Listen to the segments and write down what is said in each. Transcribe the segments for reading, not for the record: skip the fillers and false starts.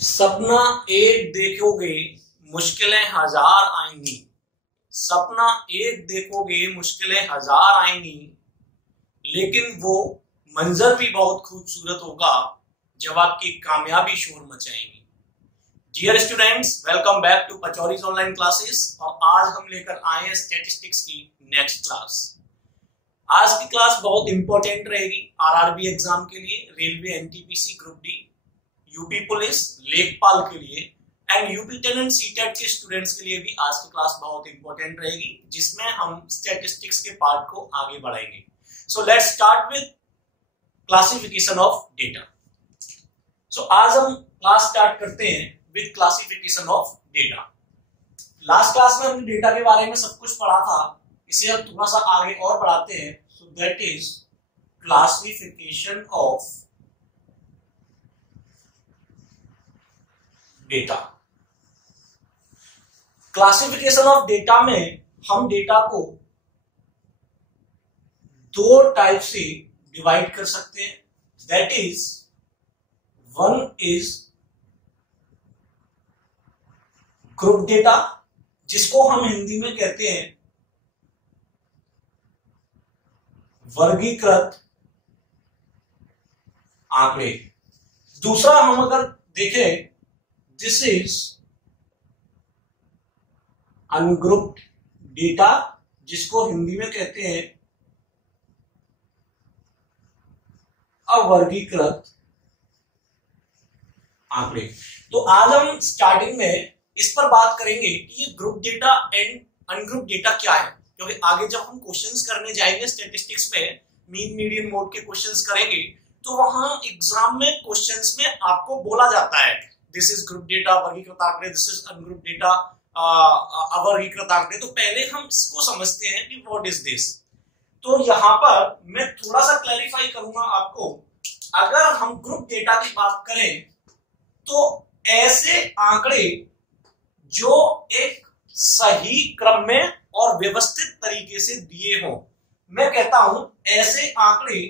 सपना एक देखोगे मुश्किलें हजार आएंगी। सपना एक देखोगे मुश्किलें हजार आएंगी, लेकिन वो मंजर भी बहुत खूबसूरत होगा जब आपकी कामयाबी शोर मचाएंगी। Dear students, welcome back to Pachauri's online classes. और आज हम लेकर आए हैं स्टैटिस्टिक्स की नेक्स्ट क्लास। आज की क्लास बहुत इंपॉर्टेंट रहेगी आरआरबी एग्जाम के लिए, railway, NTPC, group D, UP police, लेखपाल के लिए एंड यूपी टेनेंट सीटेट के स्टूडेंट्स के लिए भी आज की क्लास बहुत इंपॉर्टेंट रहेगी, जिसमें हम स्टैटिस्टिक्स के पार्ट को आगे बढ़ाएंगे। So let's start with classification of data. So आज हम क्लास स्टार्ट करते हैं with classification of data. Last class में हमने डेटा के बारे में सब कुछ पढ़ा था, इसे हम थोड़ा सा आगे और बढ़ाते हैं। सो that is classification of data. Classification of data में हम डेटा को दो टाइप से डिवाइड कर सकते हैं। That is, one is group data, जिसको हम हिंदी में कहते हैं वर्गीकृत आंकड़े। दूसरा हम अगर देखें, दिस इज अनग्रुप्ड डेटा, जिसको हिंदी में कहते हैं अवर्गीकृत आंकड़े। तो आज हम स्टार्टिंग में इस पर बात करेंगे कि ये group data and ungroup data क्या है, क्योंकि आगे जब हम क्वेश्चंस करने जाएंगे स्टैटिस्टिक्स में, मीन मीडियन मोड के क्वेश्चंस करेंगे, तो वहां एग्जाम में क्वेश्चंस में आपको बोला जाता है दिस इज ग्रुप डेटा वर्गीकृत आंकड़े, दिस इज अनग्रुप डेटा अवर्गीकृत आंकड़े। तो पहले हम इसको समझते हैं कि व्हाट इज दिस। तो यहां पर मैं थोड़ा सा क्लैरिफाई करूंगा आपको। अगर हम ग्रुप डेटा की बात करें तो ऐसे आंकड़े जो एक सही क्रम में और व्यवस्थित तरीके से दिए हों। मैं कहता हूं ऐसे आंकड़े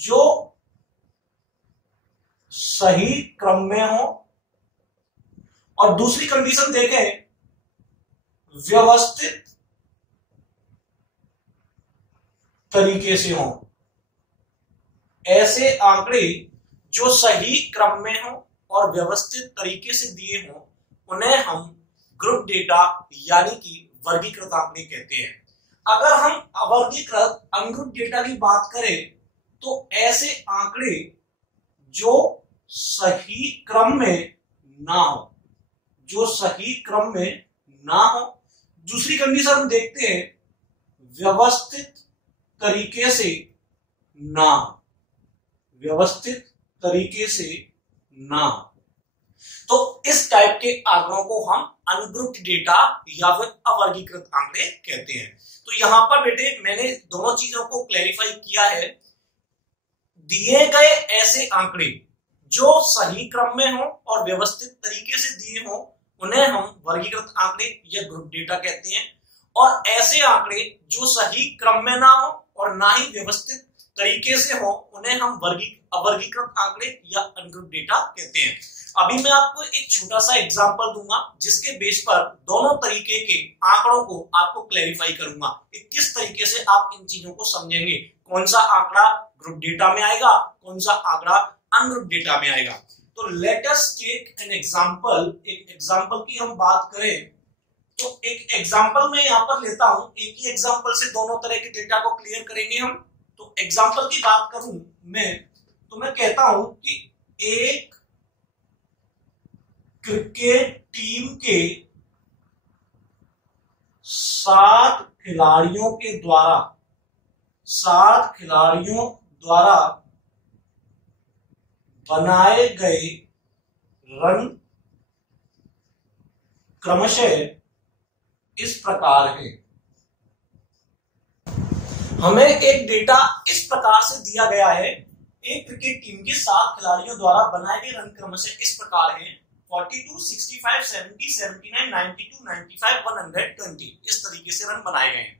जो सही क्रम में हो, और दूसरी कंडीशन देखें व्यवस्थित तरीके से हो। ऐसे आंकड़े जो सही क्रम में हो और व्यवस्थित तरीके से दिए हो, उन्हें हम ग्रुप डेटा यानी कि वर्गीकृत आंकड़े कहते हैं। अगर हम अवर्गीकृत अनग्रुप डेटा की बात करें तो ऐसे आंकड़े जो सही क्रम में ना हो, जो सही क्रम में ना हो। दूसरी कंडीशन हम देखते हैं व्यवस्थित तरीके से ना हो, व्यवस्थित तरीके से ना हो। तो इस टाइप के आंकड़ों को हम अनग्रुप्ड डेटा या फिर अवर्गीकृत आंकड़े कहते हैं। तो यहां पर बेटे मैंने दोनों चीजों को क्लैरिफाई किया है। दिए गए ऐसे आंकड़े जो सही क्रम में हो और व्यवस्थित तरीके से दिए हो, उन्हें हम वर्गीकृत आंकड़े या ग्रुप डेटा कहते हैं। और ऐसे आंकड़े जो सही क्रम में ना हो और ना ही व्यवस्थित तरीके से हो, उन्हें हम अवर्गीकृत आंकड़े या अनग्रुप डेटा कहते हैं। अभी मैं आपको एक छोटा सा एग्जांपल दूंगा, जिसके बेस पर दोनों तरीके के आंकड़ों को आपको क्लैरिफाई करूंगा कि किस तरीके से आप इन चीजों को समझेंगे। कौन सा आंकड़ा ग्रुप डेटा में आएगा, कौन सा आंकड़ा अनग्रुप डेटा में आएगा। तो let us take an example. एक एग्जांपल की हम बात करें तो एक एग्जांपल मैं यहां पर लेता हूं। एक ही एग्जांपल से दोनों तरह के डेटा को क्लियर करेंगे हम। तो एग्जांपल की बात करूं तो मैं कहता हूं कि एक क्रिकेट टीम के 7 खिलाड़ियों द्वारा बनाए गए रन क्रमशः इस प्रकार है। हमें एक डेटा इस प्रकार से दिया गया है। एक क्रिकेट टीम के 7 खिलाड़ियों द्वारा बनाए गए रन क्रमशः इस प्रकार हैं 42, 65, 70, 79, 92, 95, 120। इस तरीके से रन बनाए गए हैं।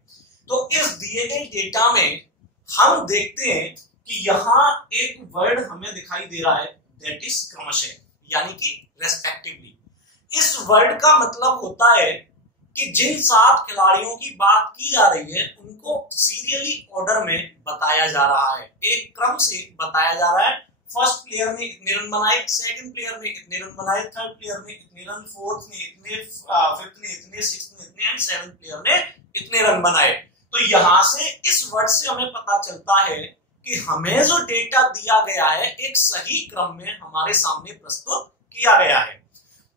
तो इस दिए गए डेटा में हम देखते हैं कि यहां एक वर्ड हमें दिखाई दे रहा है, दैट इज क्रमशः। यानी कि रेस्पेक्टिवली। इस वर्ड का मतलब होता है कि जिन 7 खिलाड़ियों की बात की जा रही है उनको सीरियली ऑर्डर में बताया जा रहा है, एक क्रम से बताया जा रहा है। फर्स्ट प्लेयर ने इतने रन बनाए, सेकंड प्लेयर ने इतने रन बनाए, थर्ड प्लेयर ने इतने रन, फोर्थ ने इतने, फिफ्थ ने इतने, सिक्स्थ ने इतने एंड सेवंथ प्लेयर ने इतने रन बनाए। तो यहां से इस वर्ड से हमें पता चलता है कि हमें जो डेटा दिया गया है एक सही क्रम में हमारे सामने प्रस्तुत किया गया है।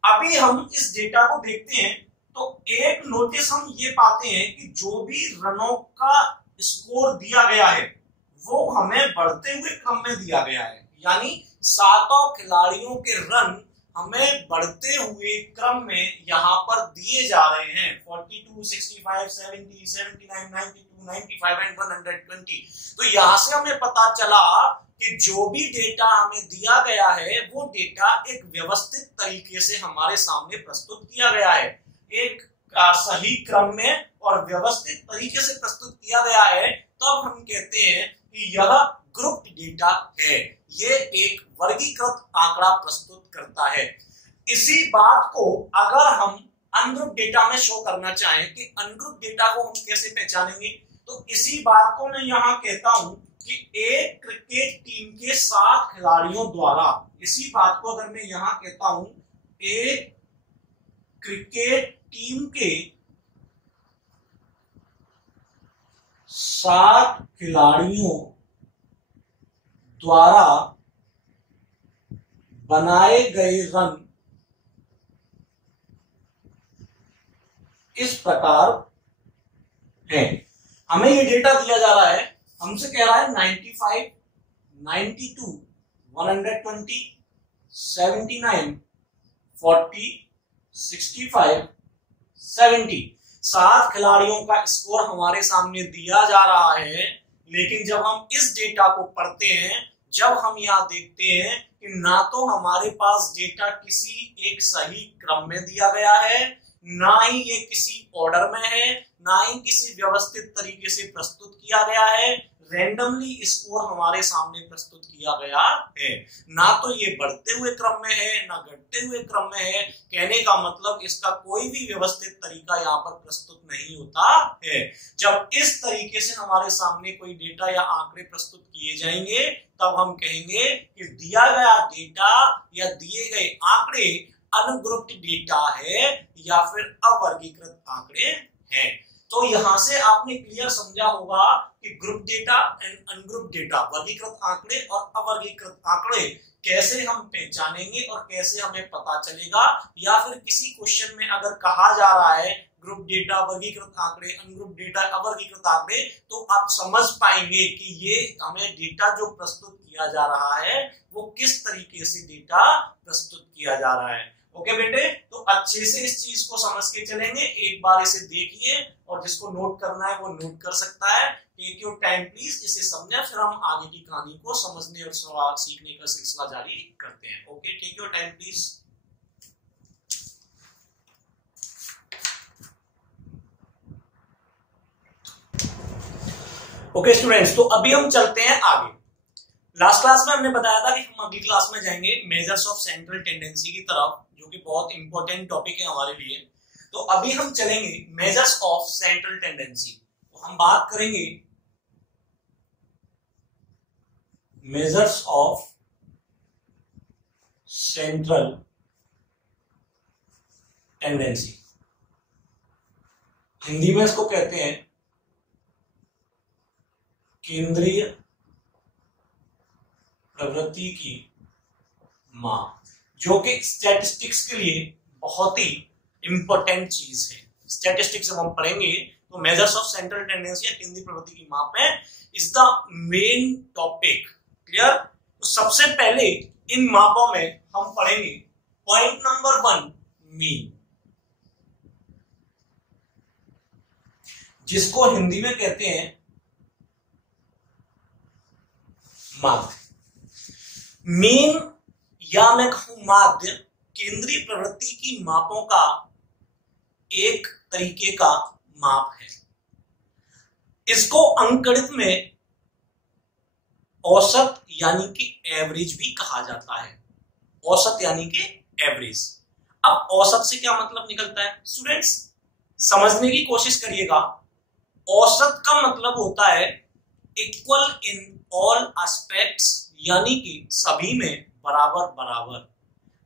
अभी हम इस डेटा को देखते हैं तो एक नोटिस हम ये पाते हैं कि जो भी रनों का स्कोर दिया गया है वो हमें बढ़ते हुए क्रम में दिया गया है, यानी 7 खिलाड़ियों के रन हमें बढ़ते हुए क्रम में यहां पर दिए जा रहे हैं। 42, 65, 70, 79, 92, 95 एंड 120। तो यहां से हमें पता चला कि जो भी डेटा हमें दिया गया है वो डेटा एक व्यवस्थित तरीके से हमारे सामने प्रस्तुत किया गया है, एक सही क्रम में और व्यवस्थित तरीके से प्रस्तुत किया गया है। तब हम कहते हैं कि यह ग्रुप डेटा है, ये एक वर्गीकृत आंकड़ा प्रस्तुत करता है। इसी बात को अगर हम अनग्रुप डेटा में शो करना चाहें कि अनग्रुप डेटा को हम कैसे पहचानेंगे, तो इसी बात को मैं यहां कहता हूं कि एक क्रिकेट टीम के 7 खिलाड़ियों द्वारा, इसी बात को अगर मैं यहां कहता हूं एक क्रिकेट टीम के 7 खिलाड़ियों द्वारा बनाए गए रन इस प्रकार है। हमें ये डेटा दिया जा रहा है, हमसे कह रहा है 95, 92, 120, 79, 40, 65, 70। 7 खिलाड़ियों का स्कोर हमारे सामने दिया जा रहा है, लेकिन जब हम इस डेटा को पढ़ते हैं, जब हम यहां देखते हैं कि ना तो हमारे पास डेटा किसी एक सही क्रम में दिया गया है, ना ही ये किसी ऑर्डर में है, ना ही किसी व्यवस्थित तरीके से प्रस्तुत किया गया है, रैंडमली स्कोर हमारे सामने प्रस्तुत किया गया है। ना तो ये बढ़ते हुए क्रम में है, ना घटते हुए क्रम में है। कहने का मतलब इसका कोई भी व्यवस्थित तरीका यहाँ पर प्रस्तुत नहीं होता है। जब इस तरीके से हमारे सामने कोई डेटा या आंकड़े प्रस्तुत किए जाएंगे तब हम कहेंगे कि दिया गया डेटा या दिए गए आंकड़े अनग्रुप्ड डेटा है या फिर अवर्गीकृत आंकड़े हैं। तो यहां से आपने क्लियर समझा होगा कि group data and ungroup data, वर्गीकृत आंकड़े और अवर्गीकृत आंकड़े कैसे हम पहचानेंगे और कैसे हमें पता चलेगा। या फिर किसी क्वेश्चन में अगर कहा जा रहा है ग्रुप डेटा, वर्गीकृत आंकड़े, अनग्रुप डेटा, अवर्गीकृत आंकड़े, तो आप समझ पाएंगे कि ये हमें डेटा जो प्रस्तुत किया जा रहा है वो किस तरीके से डेटा प्रस्तुत किया जा रहा है। ओके बेटे, तो अच्छे से इस चीज को समझ के चलेंगे। एक बार इसे देखिए और जिसको नोट करना है वो नोट कर सकता है। टेक योर टाइम प्लीज, इसे समझें, फिर हम आगे की कहानी को समझने और सवाल सीखने का सिलसिला जारी करते हैं। Okay, take your time please. Okay students, तो अभी हम चलते हैं आगे। लास्ट क्लास में हमने बताया था कि हम अगली क्लास में जाएंगे मेजर्स ऑफ सेंट्रल टेंडेंसी की तरफ, जो कि बहुत इंपॉर्टेंट टॉपिक है हमारे लिए। तो अभी हम चलेंगे मेजर्स ऑफ सेंट्रल टेंडेंसी। तो हम बात करेंगे measures of central tendency. Hindi में इसको कहते हैं केंद्रीय प्रवृत्ति की माप, जो कि स्टैटिस्टिक्स के लिए बहुत ही इंपॉर्टेंट चीज है। स्टैटिस्टिक्स जब हम पढ़ेंगे तो मेजर्स ऑफ सेंट्रल टेंडेंसी या केंद्रीय प्रवृत्ति की माप है, is the main topic. Clear? तो सबसे पहले इन मापों में हम पढ़ेंगे पॉइंट नंबर 1, मीन, जिसको हिंदी में कहते हैं माध्य। मीन या मैं कहूं माध्य केंद्रीय प्रवृत्ति की मापों का एक तरीके का माप है। इसको अंकगणित में औसत यानी कि एवरेज भी कहा जाता है। औसत यानी कि एवरेज। अब औसत से क्या मतलब निकलता है स्टूडेंट्स, समझने की कोशिश करिएगा। औसत का मतलब होता है इक्वल इन ऑल एस्पेक्ट्स, यानी कि सभी में बराबर बराबर।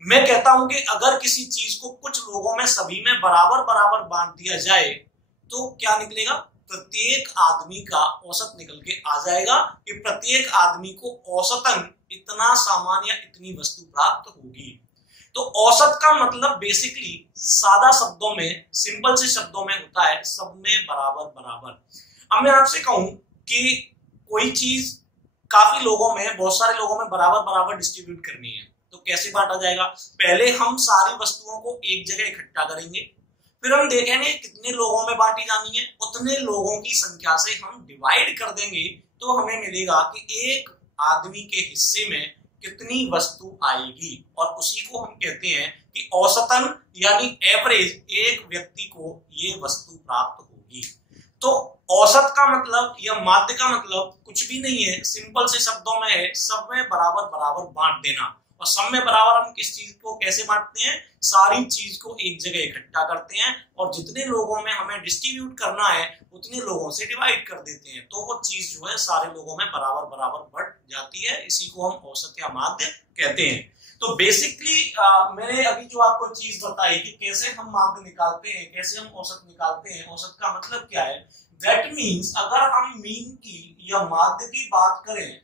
मैं कहता हूं कि अगर किसी चीज को कुछ लोगों में सभी में बराबर बराबर बांट दिया जाए तो क्या निकलेगा, प्रत्येक आदमी का औसत निकल के आ जाएगा कि प्रत्येक आदमी को औसतन इतना सामान या इतनी वस्तु प्राप्त होगी। तो औसत का मतलब बेसिकली सादा शब्दों में, सिंपल से शब्दों में होता है सब में बराबर बराबर। अब मैं आपसे कहूं कि कोई चीज काफी लोगों में, बहुत सारे लोगों में बराबर बराबर डिस्ट्रीब्यूट करनी है तो कैसे बांटा जाएगा, पहले हम सारी वस्तुओं को एक जगह इकट्ठा करेंगे, फिर हम देखेंगे कितने लोगों में बांटी जानी है, उतने लोगों की संख्या से हम डिवाइड कर देंगे तो हमें मिलेगा कि एक आदमी के हिस्से में कितनी वस्तु आएगी, और उसी को हम कहते हैं कि औसतन यानी एवरेज एक व्यक्ति को ये वस्तु प्राप्त होगी। तो औसत का मतलब या माध्य का मतलब कुछ भी नहीं है, सिंपल से शब्दों में है सब में बराबर बराबर बांट देना। और सब में बराबर हम किस चीज को कैसे बांटते हैं, सारी चीज को एक जगह इकट्ठा करते हैं और जितने लोगों में हमें डिस्ट्रीब्यूट करना है उतने लोगों से डिवाइड कर देते हैं, तो वो चीज जो है सारे लोगों में बराबर बराबर बट जाती है। इसी को हम औसत या माध्य कहते हैं। तो बेसिकली मैंने अभी जो आपको चीज बताई कि कैसे हम माध्य निकालते हैं, कैसे हम औसत निकालते हैं, औसत का मतलब क्या है, दैट मीन्स अगर हम मीन की या माध्य की बात करें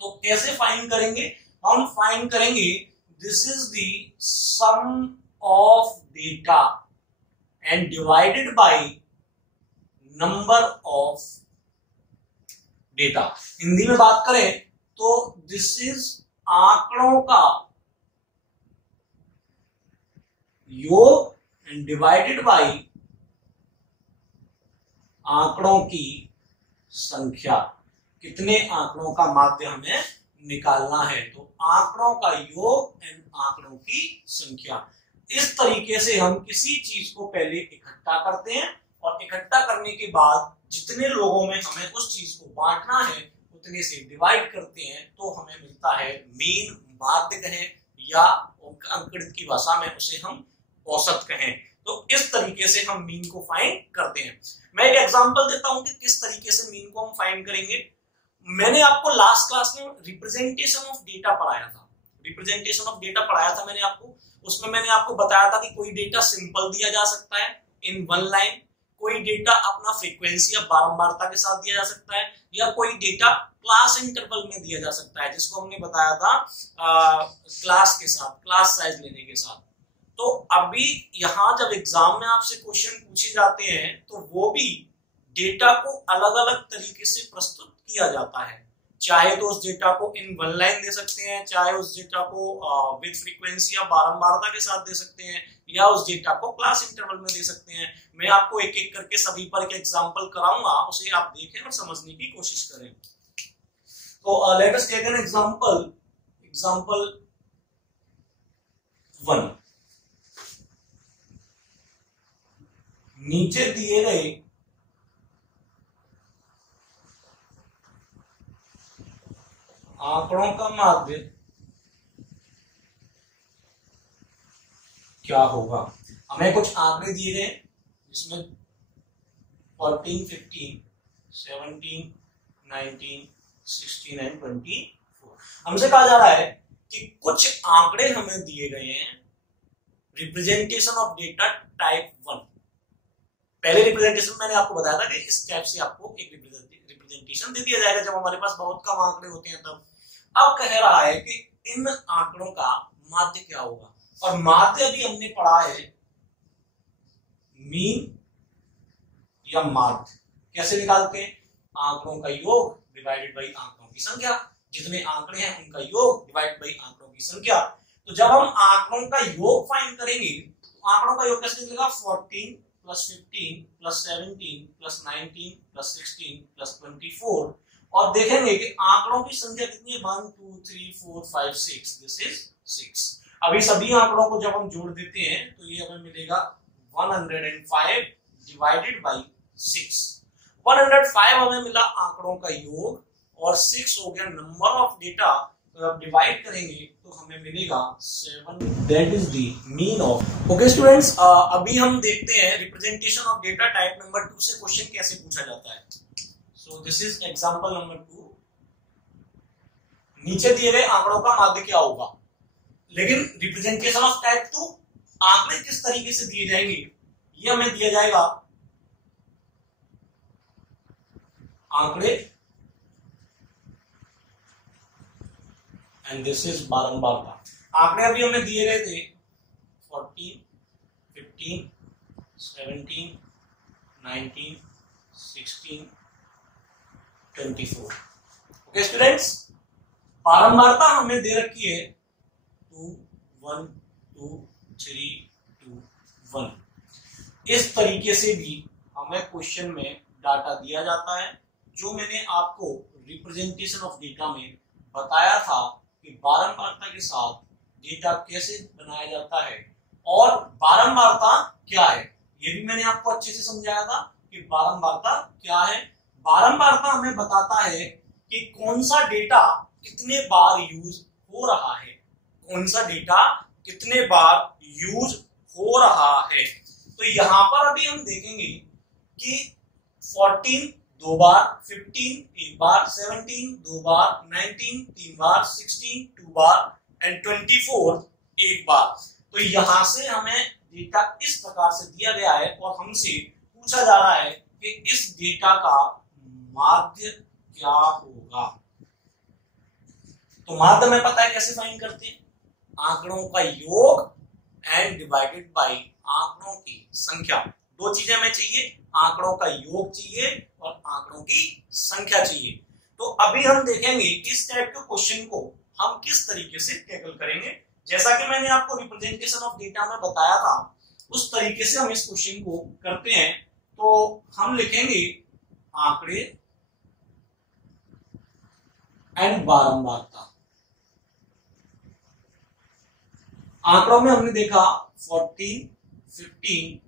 तो कैसे फाइंड करेंगे, हम फाइंड करेंगे this is the sum of data and divided by number of data. Hindi में बात करें तो दिस इज आंकड़ों का योग एंड डिवाइडेड बाय आंकड़ों की संख्या। कितने आंकड़ों का माध्य हमें निकालना है, तो आंकड़ों का योग एंड आंकड़ों की संख्या। इस तरीके से हम किसी चीज को पहले इकट्ठा करते हैं और इकट्ठा करने के बाद जितने लोगों में हमें उस चीज को बांटना है उतने से डिवाइड करते हैं तो हमें मिलता है मीन, माध्य कहें या अंकगणित की भाषा में उसे हम औसत कहें। तो इस तरीके से हम मीन को फाइंड करते हैं। मैं एक एग्जांपल देता हूं कि किस तरीके से मीन को हम फाइंड करेंगे। मैंने आपको लास्ट क्लास में रिप्रेजेंटेशन ऑफ डेटा पढ़ाया था, रिप्रेजेंटेशन ऑफ डेटा पढ़ाया था मैंने आपको। उसमें मैंने आपको बताया था कि कोई डेटा सिंपल दिया जा सकता है इन वन लाइन, कोई डेटा अपना फ्रीक्वेंसी या बारंबारता के साथ दिया जा सकता है, या कोई डेटा क्लास इंटरवल में दिया जा सकता है जिसको हमने बताया था क्लास के साथ, क्लास साइज लेने के साथ। तो अभी यहां जब एग्जाम में आपसे क्वेश्चन पूछे जाते हैं तो वो भी डेटा को अलग अलग तरीके से प्रस्तुत किया जाता है। चाहे तो उस डेटा को इन वन लाइन दे सकते हैं, चाहे उस डेटा को विद फ्रीक्वेंसी या बारंबारता के साथ दे सकते हैं, या उस डेटा को क्लास इंटरवल में दे सकते हैं। मैं आपको एक एक करके सभी पर एक एग्जांपल कराऊंगा, उसे आप देखें और समझने की कोशिश करें। तो let us take an example, example 1। नीचे दिए गए आंकड़ों का माध्य क्या होगा। हमें कुछ आंकड़े दिए गए जिसमें 14, 15, 17, 19, 16 एंड 24। हमसे कहा जा रहा है कि कुछ आंकड़े हमें दिए गए हैं रिप्रेजेंटेशन ऑफ डेटा टाइप 1। पहले रिप्रेजेंटेशन मैंने आपको बताया था कि इस टाइप से आपको एक रिप्रेजेंटेशन दे दिया जाएगा जब हमारे पास बहुत कम आंकड़े होते हैं तब। अब कह रहा है कि इन आंकड़ों का माध्य क्या होगा, और माध्य भी हमने पढ़ा है मीन या माध्य कैसे निकालते हैं, आंकड़ों का योग डिवाइडेड बाई आंकड़ों की संख्या। जितने आंकड़े हैं उनका योग डिवाइड बाई आंकड़ों की संख्या। तो जब हम आंकड़ों का योग फाइंड करेंगे तो आंकड़ों का योग कैसे निकलेगा, 14 plus 15 plus 17 plus 19 plus 16 plus 24। और देखेंगे कि आंकड़ों की संख्या कितनी है, 1 2 3 4 5 6, दिस इज 6। अभी सभी आंकड़ों को जब हम जोड़ देते हैं तो ये हमें मिलेगा 105 डिवाइडेड बाई 6। 105 हमें मिला आंकड़ों का योग और 6 हो गया नंबर ऑफ डेटा। डिवाइड करेंगे तो हमें मिलेगा 7, that is the mean of. Okay students, अभी हम देखते हैं representation of data type number 2 से क्वेश्चन कैसे पूछा जाता है। So this is example number 2। नीचे दिए गए आंकड़ों का माध्य क्या होगा, लेकिन रिप्रेजेंटेशन ऑफ टाइप 2 आंकड़े किस तरीके से दिए जाएंगे ये हमें दिया जाएगा। आंकड़े एंड दिस इज बारंबारता। आंकड़े अभी हमें दिए गए थे 14, 15, 17, 19, 16, 24। ओके स्टूडेंट्स, बारंबारता हमें दे रखी है 2, 1, 2, 3, 2, 1। इस तरीके से भी हमें क्वेश्चन में डाटा दिया जाता है। जो मैंने आपको रिप्रेजेंटेशन ऑफ डेटा में बताया था कि बारंबारता के साथ डेटा कैसे बनाया जाता है और बारंबारता क्या है, ये भी मैंने आपको अच्छे से समझाया था कि बारंबारता क्या है। बारंबारता हमें बताता है कि कौन सा डेटा कितने बार यूज हो रहा है, कौन सा डेटा कितने बार यूज हो रहा है। तो यहां पर अभी हम देखेंगे कि 14 2 बार, 15 1 बार, 17 2 बार, 19 3 बार, 16 2 बार एंड 24 1 बार। तो यहां से हमें डेटा इस प्रकार से दिया गया है और हमसे पूछा जा रहा है कि इस डेटा का माध्य क्या होगा। तो माध्य में पता है कैसे फाइंड करते हैं, आंकड़ों का योग एंड डिवाइडेड बाय आंकड़ों की संख्या। दो चीजें हमें चाहिए, आंकड़ों का योग चाहिए और आंकड़ों की संख्या चाहिए। तो अभी हम देखेंगे कि इस टाइप के क्वेश्चन को हम किस तरीके से टैकल करेंगे। जैसा कि मैंने आपको रिप्रेजेंटेशन ऑफ डेटा में बताया था उस तरीके से हम इस क्वेश्चन को करते हैं। तो हम लिखेंगे आंकड़े एंड बारंबारता। आंकड़ों में हमने देखा 14, 15,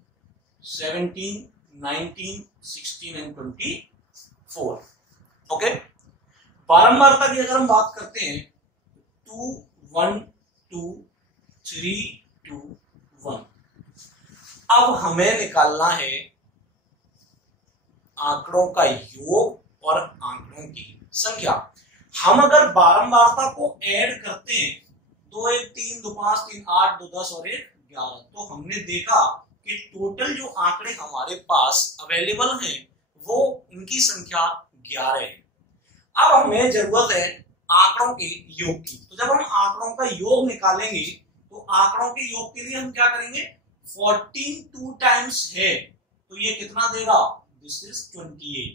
17, 19, 16 एंड 24। ओके, बारंबारता की अगर हम बात करते हैं 2, 1, 2, 3, 2, 1। अब हमें निकालना है आंकड़ों का योग और आंकड़ों की संख्या। हम अगर बारंबारता को ऐड करते हैं 2 1 3 2 5 3 8 2 10 और 1 11, तो हमने देखा कि टोटल जो आंकड़े हमारे पास अवेलेबल हैं वो उनकी संख्या 11 है। अब हमें जरूरत है आंकड़ों के योग की। तो जब हम आंकड़ों का योग निकालेंगे तो आंकड़ों के योग के लिए हम क्या करेंगे, 14 2 टाइम्स है तो ये कितना देगा, दिस इज 28।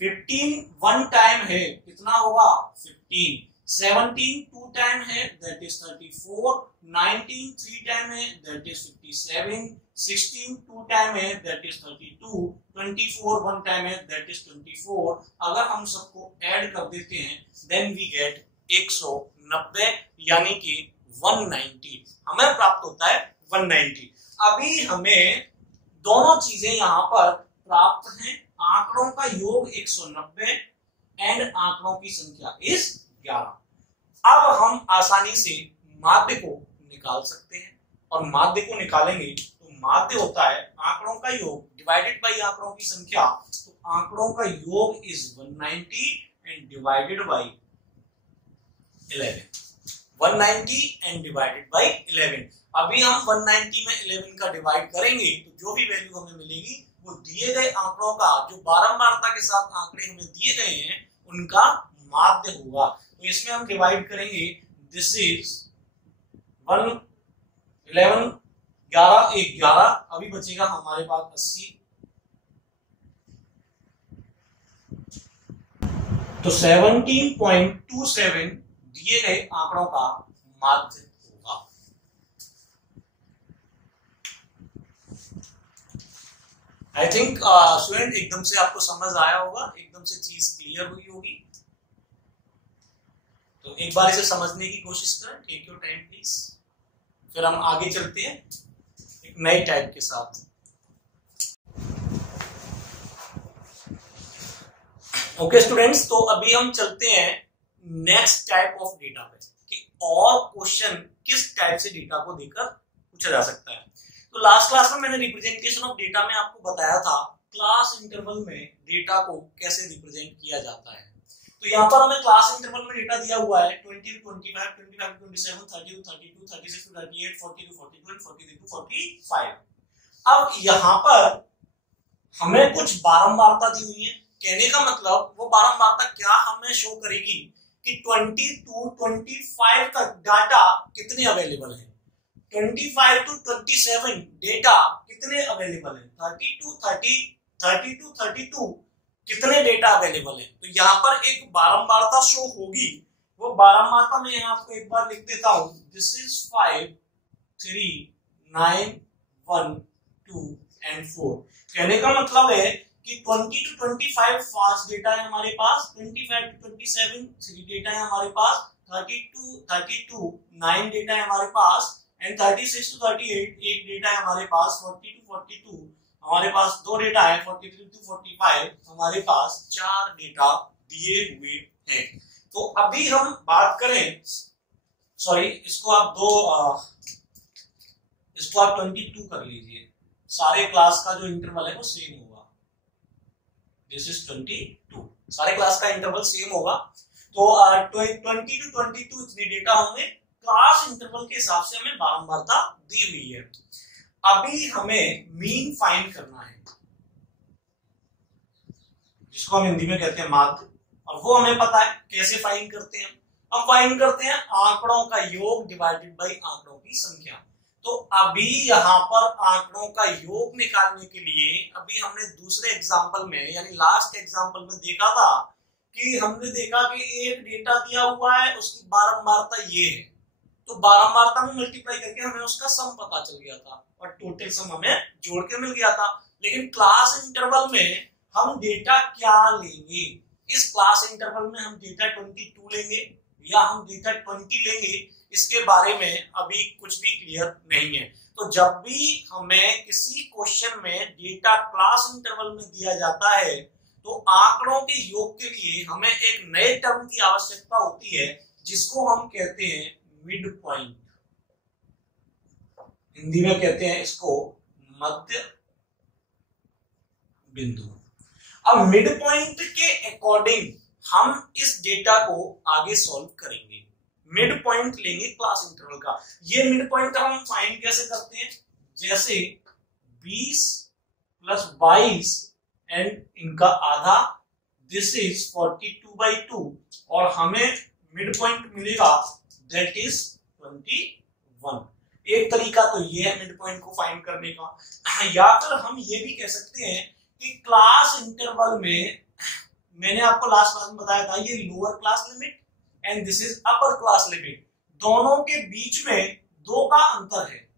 15 1 टाइम है कितना होगा, 15। 17 2 टाइम है दैट इज 34। 19 3 टाइम है दैट इज 57। 16 2 टाइम है दैट इज 32। 24 1 टाइम है दैट इज 24। अगर हम सबको ऐड कर देते हैं देन वी गेट 190 यानी कि 190 हमें प्राप्त होता है 190। अभी हमें दोनों चीजें यहां पर प्राप्त हैं, आंकड़ों का योग 190 एंड आंकड़ों की संख्या इस 11। अब हम आसानी से माध्य को निकाल सकते हैं और माध्य को निकालेंगे तो माध्य होता है आंकड़ों का योग डिवाइडेड बाय आंकड़ों की संख्या। तो आंकड़ों का योग is 190 and divided bye 11। 190 and divided bye 11। अभी हम 190 में 11 का डिवाइड करेंगे तो जो भी वैल्यू हमें मिलेगी वो दिए गए आंकड़ों का, जो बारंबारता के साथ आंकड़े हमें दिए गए हैं उनका माध्य होगा। तो इसमें हम डिवाइड करेंगे, दिस इज 1 11 11 1 11। अभी बचेगा हमारे पास 80। तो 17.27 दिए गए आंकड़ों का माध्य होगा। आई थिंक स्टूडेंट एकदम से आपको समझ आया होगा, एकदम से चीज क्लियर हुई होगी। तो एक बार इसे समझने की कोशिश करें, टेक योर टाइम प्लीज। फिर हम आगे चलते हैं एक नए टाइप के साथ। ओके स्टूडेंट्स, तो अभी हम चलते हैं नेक्स्ट टाइप ऑफ डेटा पे कि और क्वेश्चन किस टाइप से डेटा को देकर पूछा जा सकता है। तो लास्ट क्लास में मैंने रिप्रेजेंटेशन ऑफ डेटा में आपको बताया था क्लास इंटरवल में डेटा को कैसे रिप्रेजेंट किया जाता है। तो यहाँ पर हमें क्लास इंटरवल में डेटा दिया हुआ है 20 to 25, 25 to 27, 30 to 32, 36 to 38, 40 to 42 and 43 to 45। अब यहाँ पर हमें कुछ बारंबारता दी हुई है। कहने का मतलब वो बारंबारता क्या हमें शो करेगी कि 20 to 25 तक डाटा कितने अवेलेबल है, 25 to 27 डेटा कितने अवेलेबल है, 30 to 32 कितने डेटा अवेलेबल है। तो यहाँ पर एक बारंबारता शो होगी। वो बारंबारता मैं यहाँ आपको एक बार लिख देता हूं, दिस इज 5, 3, 9, 1, 2 and 4। कहने का मतलब है कि 20 to 25 फास्ट डेटा है हमारे पास, 25 to 27 3 डेटा है हमारे पास, 30 to 32 9 डेटा है हमारे पास एंड 36 to 38 एक डेटा है हमारे पास, 40 to 42 हमारे पास 2 डेटा है, 43 to 45 हमारे पास 4 डेटा दिए हुए हैं। तो अभी हम बात करें, सॉरी इसको आप 22 कर लीजिए, सारे क्लास का जो इंटरवल है वो सेम होगा, दिस इज 22, सारे क्लास का इंटरवल सेम होगा। तो 20 to 22 इतने डेटा होंगे, क्लास इंटरवल के हिसाब से हमें बारंबारता दी हुई है। अभी हमें मीन फाइंड करना है, जिसको हम हिंदी में कहते हैं माध्य, और वो हमें पता है कैसे फाइंड करते हैं। हम फाइंड करते हैं आंकड़ों का योग डिवाइडेड बाय आंकड़ों की संख्या। तो अभी यहाँ पर आंकड़ों का योग निकालने के लिए अभी हमने दूसरे एग्जाम्पल में यानी लास्ट एग्जाम्पल में देखा था कि हमने देखा कि एक डेटा दिया हुआ है, उसकी बारंबारता ये है, तो बारंबारता में मल्टीप्लाई करके हमें उसका सम पता चल गया था और टोटल सम हमें जोड़ के मिल गया था। लेकिन क्लास इंटरवल में हम डेटा क्या लेंगे, इस क्लास इंटरवल में हम डेटा 22 लेंगे या हम डेटा 20 लेंगे, इसके बारे में अभी कुछ भी क्लियर नहीं है। तो जब भी हमें किसी क्वेश्चन में डेटा क्लास इंटरवल में दिया जाता है तो आंकड़ों के योग के लिए हमें एक नए टर्म की आवश्यकता होती है जिसको हम कहते हैं मिड पॉइंट, हिंदी में कहते हैं इसको मध्य बिंदु। अब मिड पॉइंट के अकॉर्डिंग हम इस डेटा को आगे सॉल्व करेंगे, मिड पॉइंट लेंगे क्लास इंटरवल का। ये मिड पॉइंट हम फाइंड कैसे करते हैं, जैसे 20 + 22 एंड इनका आधा, दिस इज 42/2 और हमें मिड पॉइंट मिलेगा दैट इज 21। एक तरीका तो ये है मिड पॉइंट को फाइंड करने का। या फिर हम ये भी कह सकते हैं कि क्लास इंटरवल में मैंने आपको लास्ट क्लास में बताया था ये lower class limit and this is upper class limit, दोनों के बीच में 2 का अंतर है,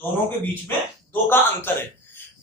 दोनों के बीच में 2 का अंतर है।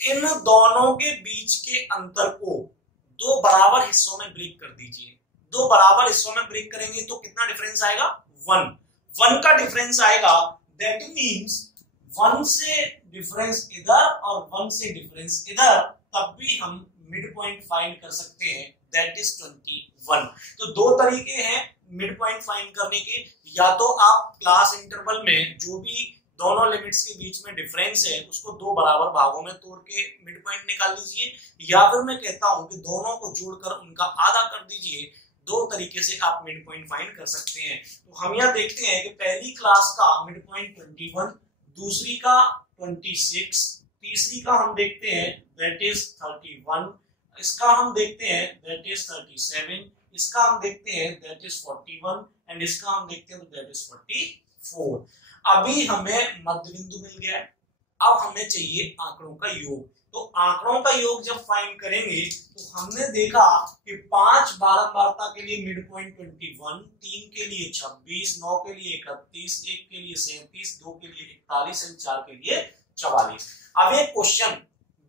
इन दोनों के बीच के अंतर को 2 बराबर हिस्सों में ब्रेक कर दीजिए। 2 बराबर हिस्सों में ब्रेक करेंगे तो कितना डिफरेंस आएगा, 1 का डिफरेंस आएगा। दैट मीन्स 1 से डिफरेंस इधर और 1 से डिफरेंस इधर, तब भी हम मिड पॉइंट फाइंड कर सकते हैं, दैट इज 21। तो 2 तरीके हैं मिड पॉइंट फाइंड करने के, या तो आप क्लास इंटरवल में जो भी दोनों लिमिट्स के बीच में डिफरेंस है उसको 2 बराबर भागों में तोड़ के मिड पॉइंट निकाल लीजिए, या फिर मैं कहता हूं कि दोनों को जोड़कर उनका आधा कर दीजिए। 2 तरीके से आप मिड पॉइंट फाइंड कर सकते हैं। तो हम यहाँ देखते हैं कि पहली क्लास का मिड पॉइंट 21, दूसरी का 26, तीसरी का हम देखते हैं दैट इज 31, इसका हम देखते हैं दैट इज 37, इसका हम देखते हैं दैट इज 41 एंड इसका हम देखते हैं दैट इज 44। अभी हमें मध्य बिंदु मिल गया है, अब हमें चाहिए आंकड़ों का योग। तो आंकड़ों का योग जब फाइंड करेंगे तो हमने देखा कि 5 बारंबारता के लिए मिड पॉइंट 21, 3 के लिए 26, 9 के लिए 31, 1 के लिए 37, 2 के लिए 41 एंड 4 के लिए 44। अब ये क्वेश्चन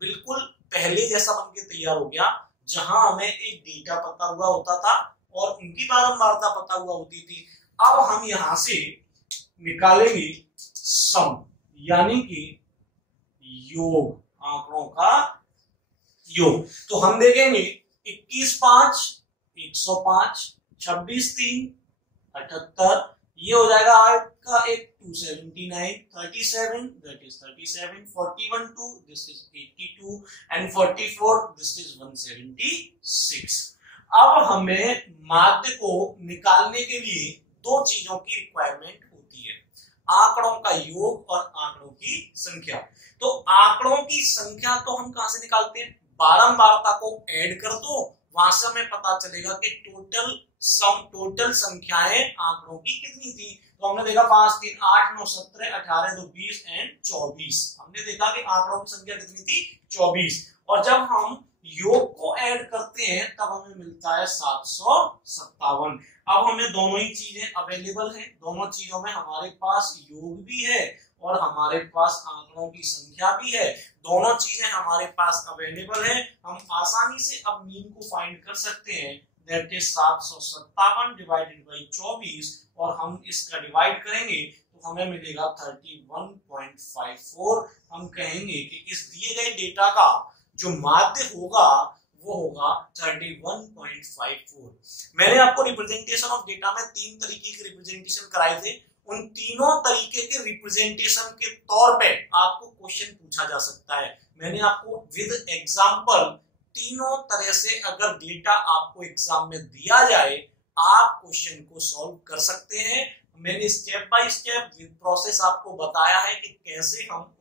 बिल्कुल पहले जैसा बनके तैयार हो गया, जहां हमें एक डेटा पता हुआ होता था और उनकी बारंबारता पता हुआ होती थी। अब हम यहां से निकालेंगे सम, यानी कि योग, आंकड़ों का योग। तो हम देखेंगे 21 5 105, 26 3 78, ये हो जाएगा आपका एक 279, 37 that is 37, 41 2 this is 82 and 44 this is 176। अब हमें माध्य को निकालने के लिए दो चीजों की रिक्वायरमेंट होती है, आंकड़ों का योग और आंकड़ों की संख्या। तो आंकड़ों की संख्या तो हम कहां से निकालते हैं, बारंबारता को ऐड कर दो, वहां से हमें पता चलेगा कि टोटल संख्याएं आंकड़ों की कितनी थी। तो हमने देखा 5 3 8 9 17 18 2 20 एंड 24। हमने देखा कि आंकड़ों की संख्या कितनी थी, 24। और जब हम योग को ऐड करते हैं तब हमें मिलता है 757। अब हमें दोनों ही चीजें अवेलेबल है, दोनों चीजों में हमारे पास योग भी है और हमारे पास आंकड़ों की संख्या भी है, दोनों चीजें हमारे पास अवेलेबल है। हम आसानी से अब मीन को फाइंड कर सकते हैं, दैट इज 757 डिवाइडेड बाय 24, और हम इसका डिवाइड करेंगे तो हमें मिलेगा 31.54। हम कहेंगे कि इस दिए गए डेटा का जो माध्य होगा वो होगा 31.54। मैंने आपको रिप्रेजेंटेशन ऑफ डेटा में 3 तरीके के रिप्रेजेंटेशन कराए थे, उन तीनों तरीके के रिप्रेजेंटेशन के तौर पे आपको क्वेश्चन पूछा जा सकता है। मैंने आपको विद एग्जांपल तीनों तरह से अगर डेटा आपको एग्जाम में दिया जाए आप क्वेश्चन को सॉल्व कर सकते हैं। मैंने step by step with process आपको बताया है कि कैसे हम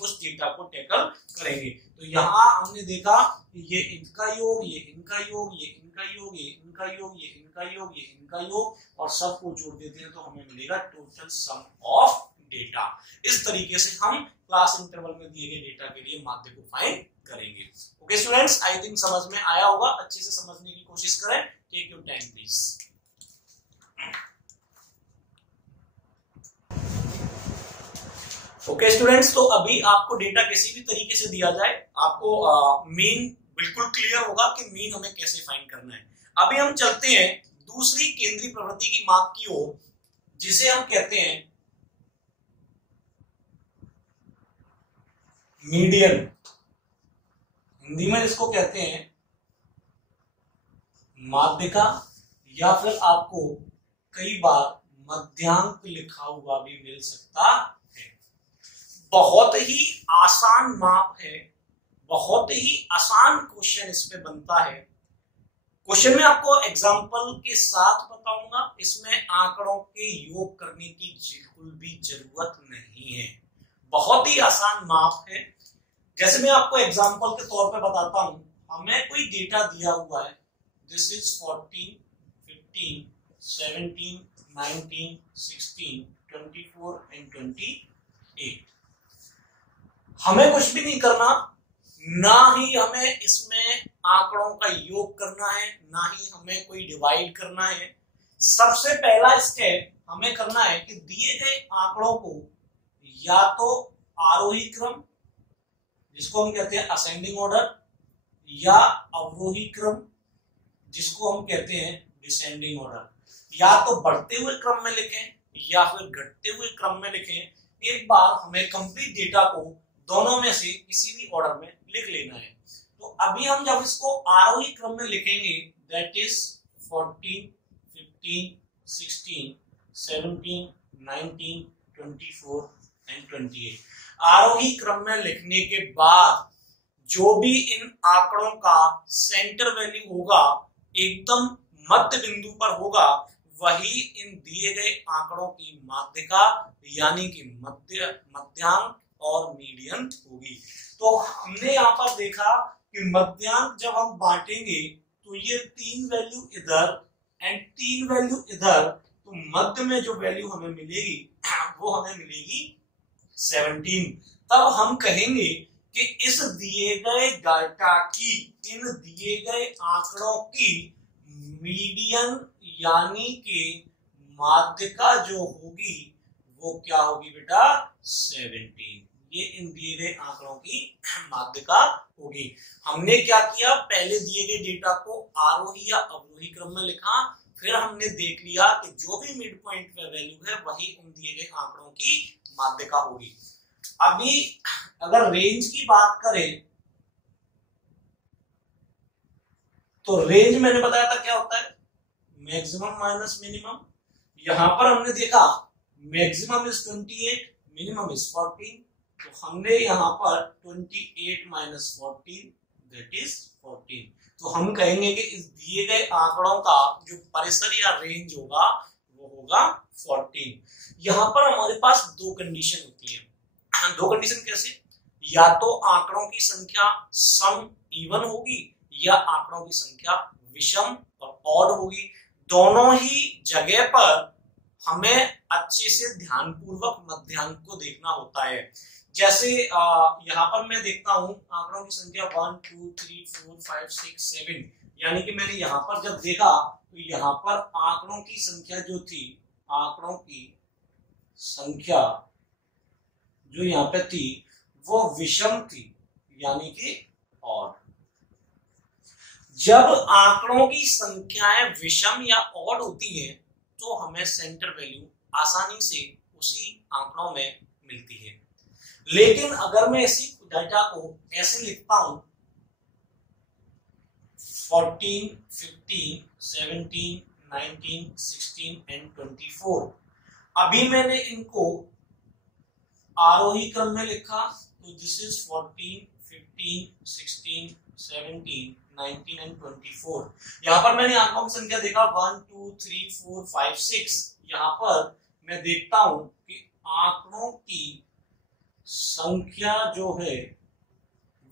उस डेटा को टैकल करेंगे। तो यहाँ हमने देखा ये इनका योग, ये इनका योग, ये इनका योग, ये इनका योग, ये इनका योग, ये इनका योग, और सबको जोड़ देते हैं तो हमें मिलेगा टोटल सम ऑफ डेटा। इस तरीके से हम क्लास इंटरवल में दिए गए डेटा के लिए माध्य को फाइंड करेंगे। ओके स्टूडेंट्स, आई थिंक समझ में आया होगा, अच्छे से समझने की कोशिश करें। Take your time please. Okay students, तो अभी आपको डेटा किसी भी तरीके से दिया जाए आपको मीन बिल्कुल क्लियर होगा कि मीन हमें कैसे फाइंड करना है। अभी हम चलते हैं दूसरी केंद्रीय प्रवृत्ति की माप की ओर, जिसे हम कहते हैं मीडियन। हिंदी में इसको कहते हैं माध्यिका, या फिर आपको कई बार मध्यांक लिखा हुआ भी मिल सकता है। बहुत ही आसान माप है, बहुत ही आसान क्वेश्चन इस पे बनता है। क्वेश्चन में आपको एग्जांपल के साथ बताऊंगा, इसमें आंकड़ों के योग करने की बिल्कुल भी जरूरत नहीं है, बहुत ही आसान माप है। जैसे मैं आपको एग्जांपल के तौर पे बताता हूं, हमें कोई डेटा दिया हुआ है, दिस इज 14 15 17 19 16 24 एंड 28। हमें कुछ भी नहीं करना, ना ही हमें इसमें आंकड़ों का योग करना है, ना ही हमें कोई डिवाइड करना है। सबसे पहला स्टेप हमें करना है कि दिए गए आंकड़ों को या तो आरोही क्रम, जिसको हम कहते हैं असेंडिंग ऑर्डर, या अवरोही क्रम, जिसको हम कहते हैं डिसेंडिंग ऑर्डर, या तो बढ़ते हुए क्रम में लिखें या फिर घटते हुए क्रम में लिखें। एक बार हमें कंप्लीट डेटा को दोनों में से किसी भी ऑर्डर में लिख लेना है। तो अभी हम जब इसको आरोही क्रम में लिखेंगे, दैट इज 14 15 16 17 19 24 एंड 28। आरोही क्रम में लिखने के बाद जो भी इन आंकड़ों का सेंटर वैल्यू होगा, एकदम मध्य बिंदु पर होगा, वही इन दिए गए आंकड़ों की माध्यिका यानी कि मध्यांक और मीडियन होगी। तो हमने यहाँ पर देखा कि मध्यांक जब हम बांटेंगे तो ये 3 वैल्यू इधर एंड 3 वैल्यू इधर, तो मध्य में जो वैल्यू हमें मिलेगी वो हमें मिलेगी 17। तब हम कहेंगे कि इस दिए गए डाटा की, इन दिए गए आंकड़ों की मीडियन यानी कि माध्यिका जो होगी वो क्या होगी बेटा, 17। ये इन दिए गए आंकड़ों की माध्यिका होगी। हमने क्या किया, पहले दिए गए डेटा को आरोही या अवरोही क्रम में लिखा, फिर हमने देख लिया कि जो भी मिड पॉइंट पे वैल्यू है वही उन दिए गए आंकड़ों की माध्यिका होगी। अभी अगर रेंज की बात करें तो रेंज मैंने बताया था क्या होता है, मैक्सिमम माइनस मिनिमम। यहां पर हमने देखा मैक्सिमम इज 28, मिनिमम इज 14, तो हमने यहां पर 28 माइनस 14 दैट इज 14। तो हम कहेंगे कि इस दिए गए आंकड़ों का जो परिसर या रेंज होगा वो होगा 14। यहां पर हमारे पास दो कंडीशन होती है। दो कंडीशन कैसे? या तो आंकड़ों की संख्या सम इवन होगी या आंकड़ों की संख्या विषम और ऑड होगी। दोनों ही जगह पर हमें अच्छे से ध्यानपूर्वक मध्यांक को देखना होता है। जैसे यहाँ पर मैं देखता हूं आंकड़ों की संख्या 1 2 3 4 5 6 7, यानी कि मैंने यहाँ पर जब देखा तो यहाँ पर आंकड़ों की संख्या जो थी, आंकड़ों की संख्या जो यहाँ पे थी वो विषम थी, यानी कि ऑड। जब आंकड़ों की संख्याएं विषम या ऑड होती हैं तो हमें सेंटर वैल्यू आसानी से उसी आंकड़ों में मिलती है। लेकिन अगर मैं इसी डाटा को ऐसे लिखता हूं 14, 15, 17, 19, 16 एंड 24, अभी मैंने इनको आरोही क्रम में लिखा तो दिस इज 14, 15, 16, 17, 19 एंड 24। यहाँ पर मैंने आंकड़ों की संख्या देखा 1 2 3 4 5 6। यहाँ पर मैं देखता हूं कि आंकड़ों की संख्या जो है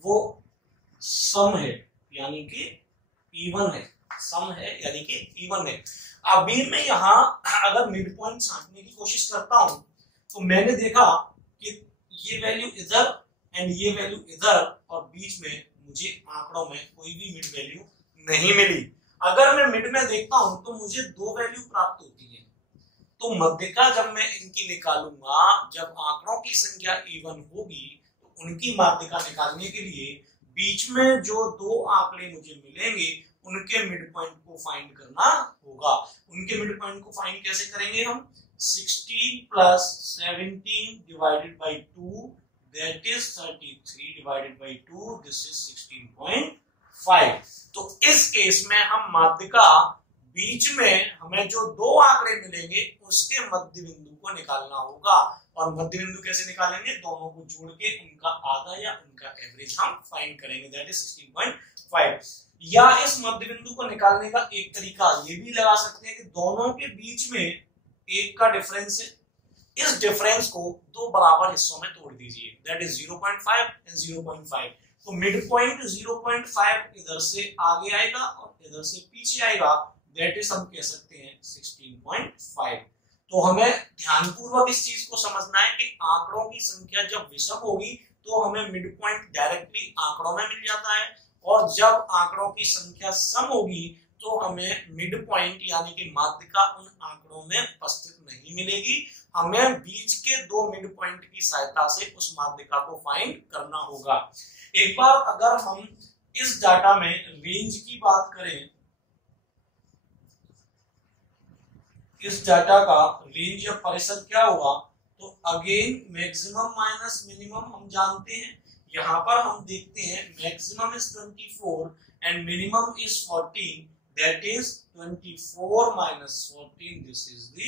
वो सम है, यानी कि इवन है। सम है यानी कि इवन है। अभी मैं यहाँ अगर मिड पॉइंट छांटने की कोशिश करता हूं तो मैंने देखा कि ये वैल्यू इधर एंड ये वैल्यू इधर और बीच में मुझे आंकड़ों में कोई भी मिड वैल्यू नहीं मिली। अगर मैं मिड में देखता हूं तो मुझे दो वैल्यू प्राप्त होती है। तो मध्यिका जब मैं इनकी निकालूंगा, जब आंकड़ों की संख्या इवन होगी तो उनकी माध्यिका निकालने के लिए बीच में जो दो आंकड़े मुझे मिलेंगे उनके मिड पॉइंट को फाइंड करना होगा। उनके मिड पॉइंट को फाइंड कैसे करेंगे हम? 16 plus 17 divided by 2 that is 33 divided by 2 this is 16.5। तो इस केस में हम माध्यिका बीच में हमें जो दो आंकड़े मिलेंगे उसके मध्य बिंदु को निकालना होगा। और मध्य बिंदु कैसे निकालेंगे? दोनों को जोड़ के उनका आधा या उनका एवरेज हम फाइंड करेंगे दैट इज 16.5। या इस मध्य बिंदु को निकालने का एक तरीका ये भी लगा सकते हैं कि दोनों के बीच में एक का डिफरेंस है, इस डिफरेंस को दो बराबर हिस्सों में तोड़ दीजिए दैट इज 0.5 एंड 0.5। तो मिड पॉइंट 0.5 इधर से आगे आएगा और इधर से पीछे आएगा दैट इज हम कह सकते हैं 16.5। तो हमें ध्यानपूर्वक इस चीज को समझना है कि आंकड़ों की संख्या जब विषम होगी तो हमें मिड पॉइंट डायरेक्टली आंकड़ों में मिल जाता है, और जब आंकड़ों की संख्या सम होगी तो हमें मिड पॉइंट यानी कि माध्यिका उन आंकड़ों में उपस्थित नहीं मिलेगी। हमें बीच के दो मिड पॉइंट की सहायता से उस माध्यिका को फाइंड करना होगा। एक बार अगर हम इस डाटा में रेंज की बात करें, इस डाटा का रेंज या परिसर क्या होगा, तो अगेन मैक्सिमम माइनस मिनिमम हम जानते हैं। यहाँ पर हम देखते हैं maximum is 24 and minimum is 14 that is 24 minus 14 this is the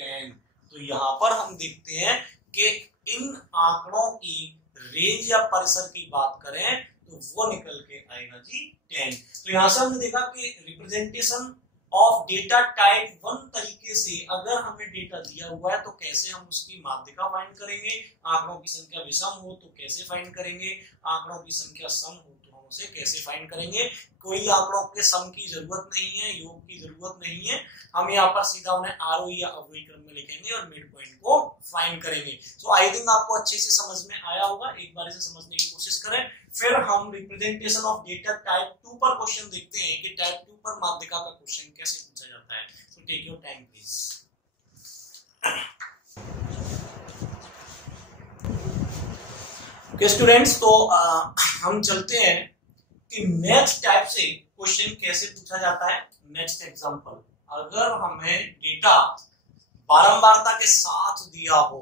10। तो यहाँ पर हम देखते हैं कि इन आंकड़ों की रेंज या परिसर की बात करें तो वो निकल के आएगा जी 10। तो यहाँ से हमने देखा कि रिप्रेजेंटेशन ऑफ डेटा टाइप 1 तरीके से अगर हमें डेटा दिया हुआ है तो कैसे हम उसकी माध्यिका फाइंड करेंगे, आंकड़ों की संख्या विषम हो तो कैसे फाइंड करेंगे, आंकड़ों की संख्या सम हो तो हम उसे कैसे फाइंड करेंगे। कोई आंकड़ों के सम की जरूरत नहीं है, योग की जरूरत नहीं है, हम यहाँ पर सीधा उन्हें आरोही या अवरोही क्रम में लिखेंगे और मिड पॉइंट को फाइंड करेंगे। तो आई थिंक आपको अच्छे से समझ में आया होगा, एक बार इसे समझने की कोशिश करें। फिर हम रिप्रेजेंटेशन ऑफ डेटा टाइप 2 पर क्वेश्चन देखते हैं कि टाइप 2 पर माध्यिका का क्वेश्चन कैसे पूछा जाता है। तो take your time please. Okay students, तो हम चलते हैं कि नेक्स्ट टाइप से क्वेश्चन कैसे पूछा जाता है। नेक्स्ट एग्जांपल, अगर हमें डेटा बारंबारता के साथ दिया हो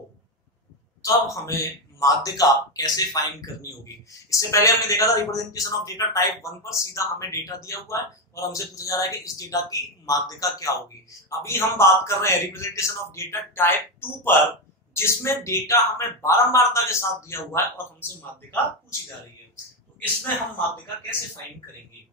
तब हमें माध्यिका कैसे फाइंड करनी होगी। इससे पहले हमने देखा था रिप्रेजेंटेशन ऑफ डेटा टाइप 1 पर सीधा हमें डेटा दिया हुआ है और हमसे पूछा जा रहा है कि इस डेटा की माध्यिका क्या होगी। अभी हम बात कर रहे हैं रिप्रेजेंटेशन ऑफ डेटा टाइप 2 पर, जिसमें डेटा हमें बारंबारता के साथ दिया हुआ है और हमसे माध्यिका पूछी जा रही है। तो इसमें हम माध्यिका कैसे फाइंड करेंगे।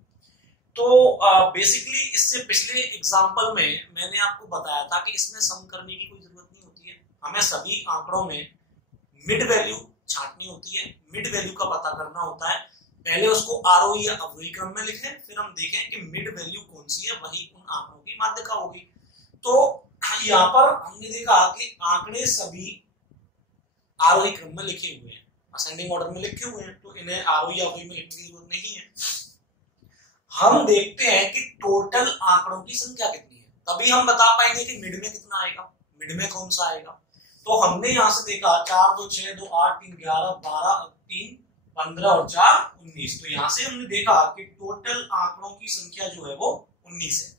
तो बेसिकली इससे पिछले एग्जांपल में मैंने आपको बताया था कि इसमें सम करने की कोई जरूरत नहीं होती है, हमें सभी आंकड़ों में मिड वैल्यू छांटनी होती है, मिड वैल्यू का पता करना होता है। पहले उसको आरोही या अवरोही क्रम में लिखें, फिर हम देखें कि मिड वैल्यू कौन सी है, वही उन आंकड़ों की माध्यिका होगी। तो यहाँ पर हमने देखा कि आंकड़े सभी आरोही क्रम में लिखे हुए हैं, असेंडिंग ऑर्डर में लिखे हुए हैं, तो इन्हें आरोही या अवरोही में लिखने की जरूरत नहीं है। हम देखते हैं कि टोटल आंकड़ों की संख्या कितनी है, तभी हम बता पाएंगे कि मिड में कितना आएगा, मिड में कौन सा आएगा। तो हमने यहां से देखा 4 2 6 2 8 3 11 12 3 15 और 4 19। तो यहां से हमने देखा कि टोटल आंकड़ों की संख्या जो है वो 19 है।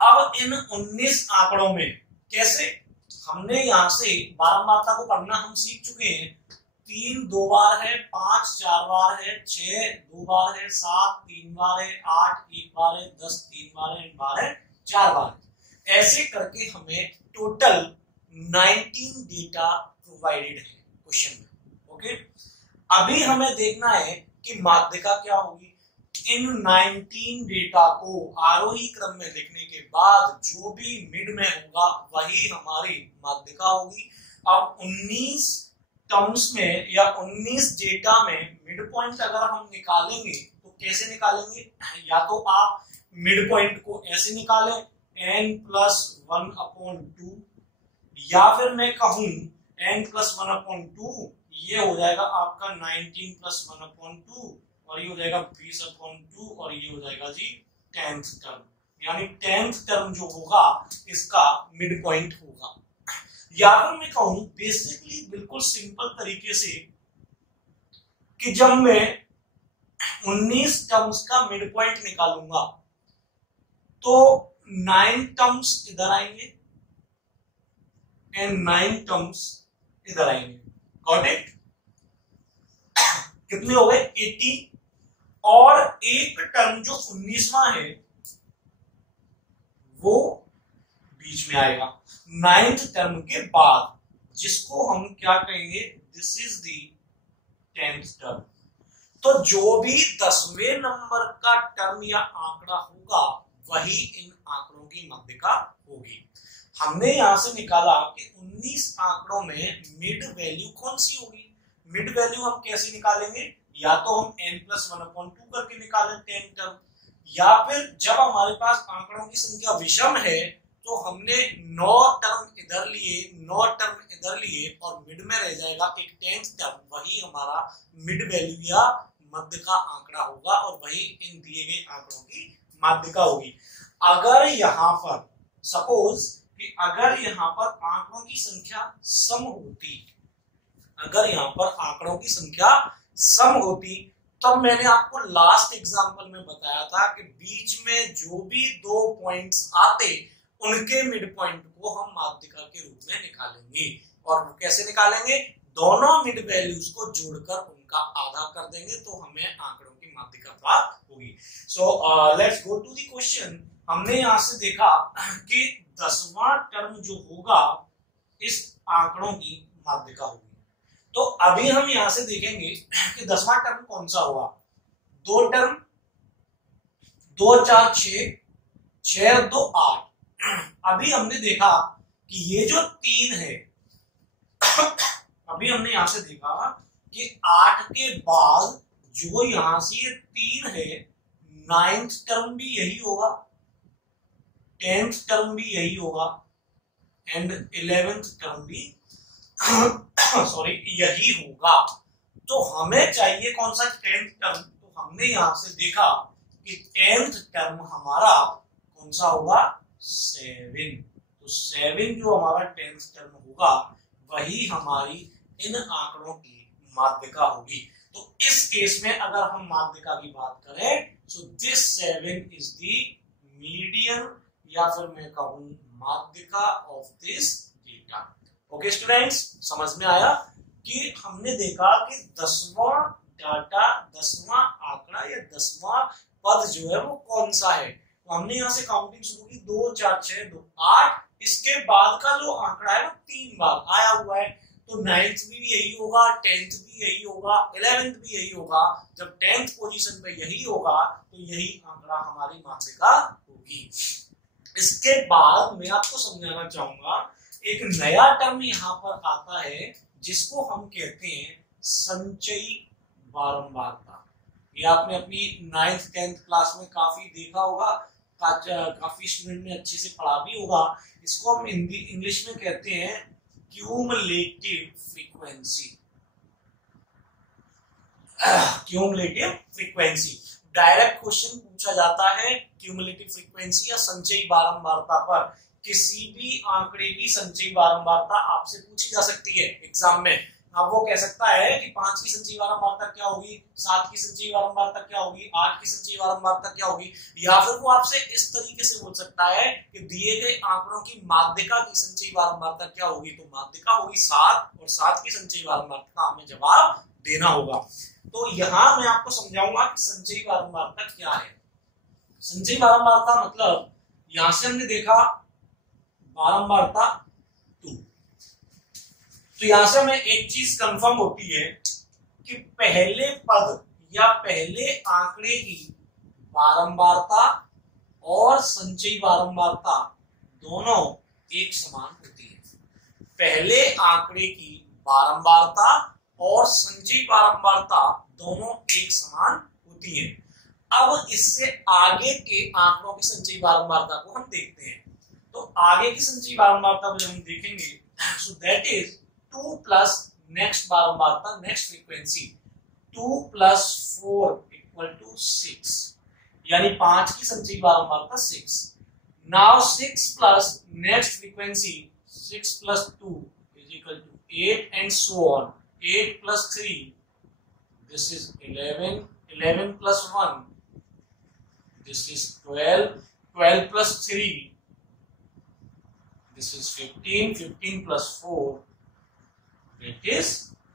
अब इन 19 आंकड़ों में कैसे, हमने यहां से बारंबारता को पढ़ना हम सीख चुके हैं। 3 2 बार है, 5 4 बार है, 6 2 बार है, 7 3 बार है, 8 1 बार है, 10 3 बार है, 8 बार है, 4 बार है। ऐसे करके हमें टोटल 19 डेटा प्रोवाइडेड है क्वेश्चन में। ओके, अभी हमें देखना है कि माध्यिका क्या होगी। इन 19 डेटा को आरोही क्रम में लिखने के बाद जो भी मिड में होगा वही हमारी माध्यिका होगी। अब 19 टर्म्स में या 19 डेटा में मिड पॉइंट अगर हम निकालेंगे तो कैसे निकालेंगे, या तो आप मिड पॉइंट को ऐसे निकालें n+1/2, या फिर मैं कहूं n+1/2, ये हो जाएगा आपका 19+1/2 और ये हो जाएगा 20/2 और ये हो जाएगा जी 10th टर्म, यानी 10th टर्म जो होगा इसका मिड पॉइंट होगा। या फिर मैं कहूं बेसिकली बिल्कुल सिंपल तरीके से कि जब मैं 19 टर्म्स का मिड पॉइंट निकालूंगा तो 9 टर्म्स इधर आएंगे एंड 9 टर्म्स इधर आएंगे। Got it? कितने हो गए 80, और एक टर्म जो 19वां है वो बीच में आएगा 9th टर्म के बाद, जिसको हम क्या कहेंगे, this is the 10th term. तो जो भी 10वें नंबर का टर्म या आंकड़ा होगा वही इन आंकड़ों की माध्यिका होगी। हमने यहां से निकाला कि 19 आंकड़ों में मिड वैल्यू कौन सी होगी। मिड वैल्यू हम कैसे निकालेंगे, या तो हम n+1/2 करके निकालें 10 टर्म, या फिर जब हमारे पास आंकड़ों की संख्या विषम है तो हमने 9 टर्म इधर लिए 9 टर्म इधर लिए और मिड में रह जाएगा एक 10th टर्म, वही हमारा मिड वैल्यू या माध्यिका आंकड़ा होगा और वही इन दिए गए आंकड़ों की माध्यिका होगी। अगर यहाँ पर सपोज कि अगर यहाँ पर आंकड़ों की संख्या सम होती, अगर यहाँ पर आंकड़ों की संख्या सम होती, तब मैंने आपको लास्ट एग्जांपल में बताया था कि बीच में जो भी 2 पॉइंट्स आते उनके मिड पॉइंट को हम माध्यिका के रूप में निकालेंगे। और कैसे निकालेंगे, दोनों मिड वैल्यूज को जोड़कर उनका आधा कर देंगे तो हमें आंकड़ों की माध्यिका प्राप्त होगी। So let's go to the question. हमने यहां से देखा कि 10वां टर्म जो होगा इस आंकड़ों की माध्यिका होगी। तो अभी हम यहां से देखेंगे कि 10वां टर्म कौन सा होगा। 2 टर्म, 2 4 6, 6 2 8। अभी हमने देखा कि ये जो 3 है अभी हमने यहां से देखा कि 8 के बाद जो यहां से ये 3 है, 9th टर्म भी यही होगा, 10th टर्म भी यही होगा एंड 11th टर्म भी सॉरी यही होगा। तो हमें चाहिए कौन सा 10th टर्म। तो हमने यहां से देखा कि 10th टर्म हमारा कौन सा होगा, 7। तो 7 जो हमारा 10th टर्म होगा वही हमारी इन आंकड़ों की माध्यिका होगी। तो इस केस में अगर हम माध्यिका की बात करें so this 7 is the median, या फिर मैं कहूं माध्यिका of this data. Okay students, समझ में आया। कि हमने देखा कि 10वां डाटा, 10वां आंकड़ा या 10वां पद जो है वो कौन सा है। तो हमने यहाँ से काउंटिंग शुरू की, 2 4 6 2 8। इसके बाद का जो आंकड़ा है वो 3 बार आया हुआ है। तो 9th भी यही होगा, 10th भी यही होगा, 11th भी यही होगा। जब 10th पोजीशन पे यही होगा तो यही आंकड़ा हमारी माध्यिका होगी। इसके बाद मैं आपको समझाना चाहूंगा, एक नया टर्म यहाँ पर आता है जिसको हम कहते हैं संचयी बारंबारता। ये आपने अपनी 9th 10th क्लास में काफी देखा होगा, काफी स्टूडेंट ने अच्छे से पढ़ा भी होगा। इसको हम हिंदी इंग्लिश में कहते हैं cumulative frequency. Cumulative frequency direct question पूछा जाता है क्यूमुलेटिव फ्रीक्वेंसी या संचयी बारंबारता पर। किसी भी आंकड़े की संचयी बारंबारता आपसे पूछी जा सकती है एग्जाम में। अब वो कह सकता है कि 5 की संचयी बारंबारता क्या होगी, 7 की संचयी बारंबारता क्या होगी, 8 की संचयी बारंबारता क्या होगी। या फिर वो आपसे इस तरीके से बोल सकता है कि दिए गए आंकड़ों की माध्यिका की संचयी बारंबारता क्या होगी, तो माध्यिका होगी 7 और 7 की संचयी बारंबारता का हमें जवाब देना होगा। तो यहाँ मैं आपको समझाऊंगा कि संचयी बारंबारता क्या है। संचयी बारंबारता मतलब यहां से हमने देखा बारंबारता 2। तो यहां से हमें एक चीज कंफर्म होती है कि पहले पद या पहले आंकड़े की बारंबारता और संचयी बारंबारता दोनों एक समान होती है। पहले आंकड़े की बारंबारता और संचयी बारंबारता दोनों एक समान होती है। अब इससे आगे के आंकड़ों की संचयी बारंबारता को हम देखते हैं। तो आगे की संचयी बारंबारता को जब हम देखेंगे, so that is 2 plus next बारंबारता, next frequency 2 plus 4 equal to 6, यानी 5 की संचयी बारंबारता 6। Now 6 plus next frequency 6 plus 2 is equal to 8 and so on. 8 plus 3 this is 11, 11 plus 1 this is 12, 12 plus 3 this is 15, 15 plus 4 it is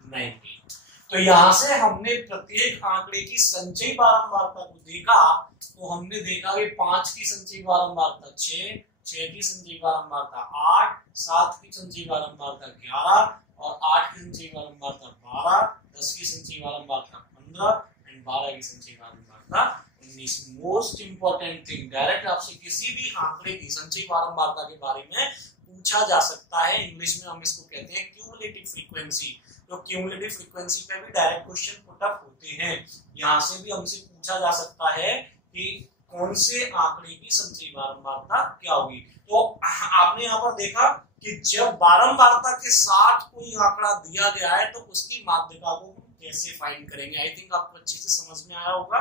19। तो यहां से हमने प्रत्येक आंकड़े की संचयी बारंबारता को देखा। तो हमने देखा कि 5 की संचयी बारंबारता 6, 6 की संचयी बारंबारता 8, 7 की संचयी बारंबारता 11 और 8 की संचयी बारंबारता 12, 10 की संचयी बारंबारता 15 एंड 12 की संचयी बारंबारता 19। मोस्ट इंपॉर्टेंट थिंग, डायरेक्ट आपसे किसी भी आंकड़े की संचयी बारंबारता के बारे में पूछा जा सकता है। इंग्लिश में हम इसको कहते हैं क्यूमुलेटिव फ्रीक्वेंसी। तो क्यूमुलेटिव फ्रीक्वेंसी पे भी डायरेक्ट क्वेश्चन पुट अप होते हैं। यहाँ से भी हमसे पूछा जा सकता है कि कौन से आंकड़े की संचयी बारंबारता क्या होगी। तो आपने यहाँ पर देखा कि जब बारंबारता के साथ कोई आंकड़ा दिया गया है तो उसकी माध्यिका को हम कैसे फाइंड करेंगे। आई थिंक आपको अच्छे से समझ में आया होगा।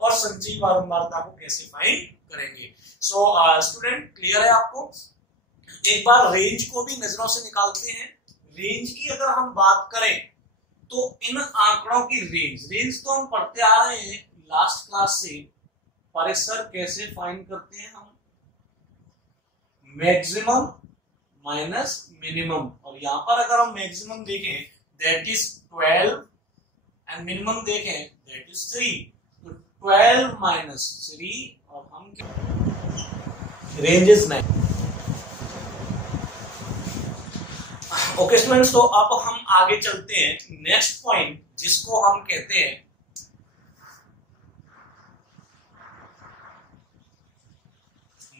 और संचयी बारंबारता को कैसे फाइंड करेंगे। सो स्टूडेंट, क्लियर है आपको। एक बार रेंज को भी नजरों से निकालते हैं। रेंज की अगर हम बात करें तो इन आंकड़ों की रेंज तो हम पढ़ते आ रहे हैं लास्ट क्लास से। पर सर कैसे फाइंड करते हैं हम, मैक्सिमम माइनस मिनिमम। और यहां पर अगर हम मैक्सिमम देखें दैट इज 12 एंड मिनिमम देखें दैट इज 3। तो 12 माइनस 3 और हम रेंज इज 9। ओके स्टूडेंट्स, तो अब हम आगे चलते हैं नेक्स्ट पॉइंट जिसको हम कहते हैं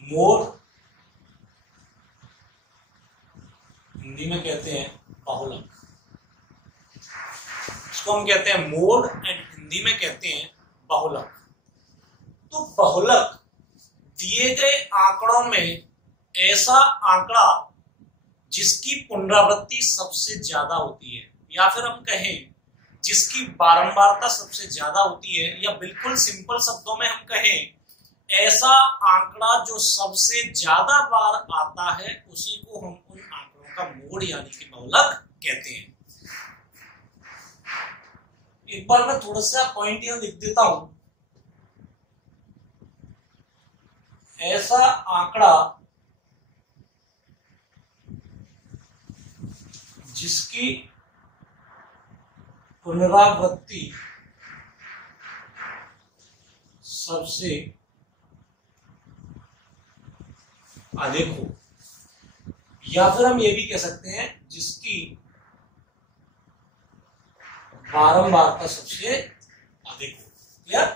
मोड, हिंदी में कहते हैं बहुलक। इसको हम कहते हैं मोड एंड हिंदी में कहते हैं बहुलक। तो बहुलक दिए गए आंकड़ों में ऐसा आंकड़ा जिसकी पुनरावृत्ति सबसे ज्यादा होती है, या फिर हम कहें जिसकी बारंबारता सबसे ज्यादा होती है, या बिल्कुल सिंपल शब्दों में हम कहें ऐसा आंकड़ा जो सबसे ज्यादा बार आता है, उसी को हम उन आंकड़ों का मोड यानी कि बहुलक कहते हैं। एक बार मैं थोड़ा सा पॉइंट यहां लिख देता हूं। ऐसा आंकड़ा जिसकी पुनरावृत्ति सबसे अधिक हो, या फिर हम ये भी कह सकते हैं जिसकी बारंबारता सबसे अधिक हो। क्लियर?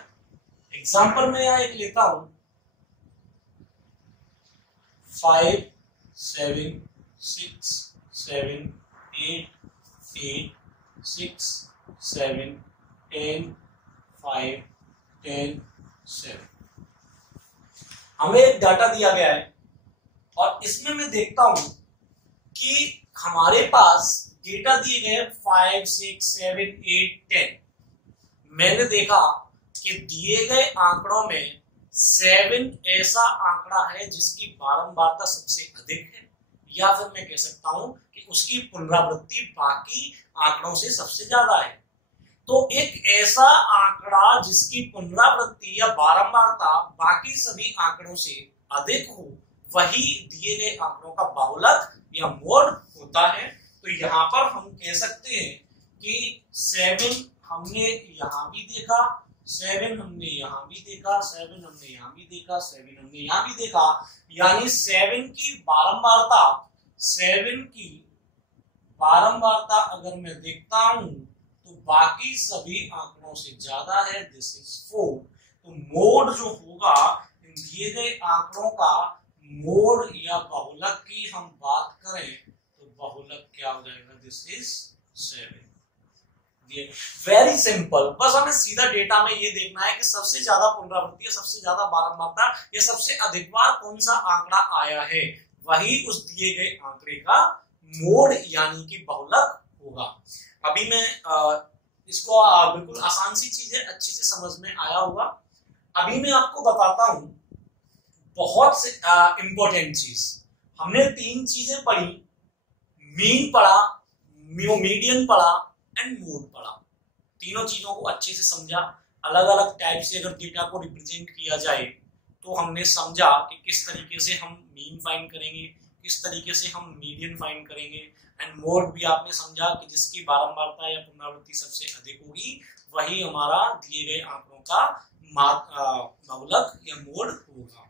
एग्जाम्पल में यहां एक लेता हूं 5 7 6 7 8 8 6 7 10 5 10 7। हमें एक डाटा दिया गया है और इसमें मैं देखता हूं कि हमारे पास डेटा दिए गए 5 6 7 8 10। मैंने देखा कि दिए गए आंकड़ों में 7 ऐसा आंकड़ा है जिसकी बारंबारता सबसे अधिक है, या फिर मैं कह सकता हूं कि उसकी पुनरावृत्ति बाकी आंकड़ों से सबसे ज्यादा है। तो एक ऐसा आंकड़ा जिसकी पुनरावृत्ति या बारंबारता बाकी सभी आंकड़ों से अधिक हो, वही दिए गए आंकड़ों का बहुलक या मोड होता है। तो यहाँ पर हम कह सकते हैं कि 7 हमने यहां भी देखा, 7 हमने यहां भी देखा, 7 हमने यहां भी देखा, 7 हमने यहां भी देखा, यानी 7 की बारंबारता, 7 की बारंबारता अगर मैं देखता हूं तो बाकी सभी आंकड़ों से ज्यादा है, दिस इज 4। तो मोड जो होगा इन दिए गए आंकड़ों का, मोड या बहुलक की हम बात करें तो बहुलक क्या हो जाएगा, दिस इज 7। वेरी सिंपल, बस हमें सीधा डेटा में ये देखना है कि सबसे ज्यादा पुनरावृत्ति, सबसे ज्यादा बारंबारता या सबसे अधिक बार कौन सा आंकड़ा आया है, वही उस दिए गए आंकड़े का मोड यानी कि बहुलक होगा। अभी मैं इसको बिल्कुल आसान सी चीज है, अच्छी से समझ में आया होगा। अभी मैं आपको बताता हूं बहुत से इंपॉर्टेंट चीज। हमने 3 चीजें पढ़ी, मीन पढ़ा, मीडियन पढ़ा एंड मोड पढ़ा। तीनों चीजों को अच्छे से समझा। अलग अलग टाइप से अगर डेटा को रिप्रेजेंट किया जाए तो हमने समझा कि किस तरीके से हम मीन फाइंड करेंगे, किस तरीके से हम मीडियन फाइंड करेंगे, एंड मोड भी आपने समझा कि जिसकी बारंबारता या पुनरावृत्ति सबसे अधिक होगी वही हमारा दिए गए आंकड़ों का बहुलक या मोड होगा।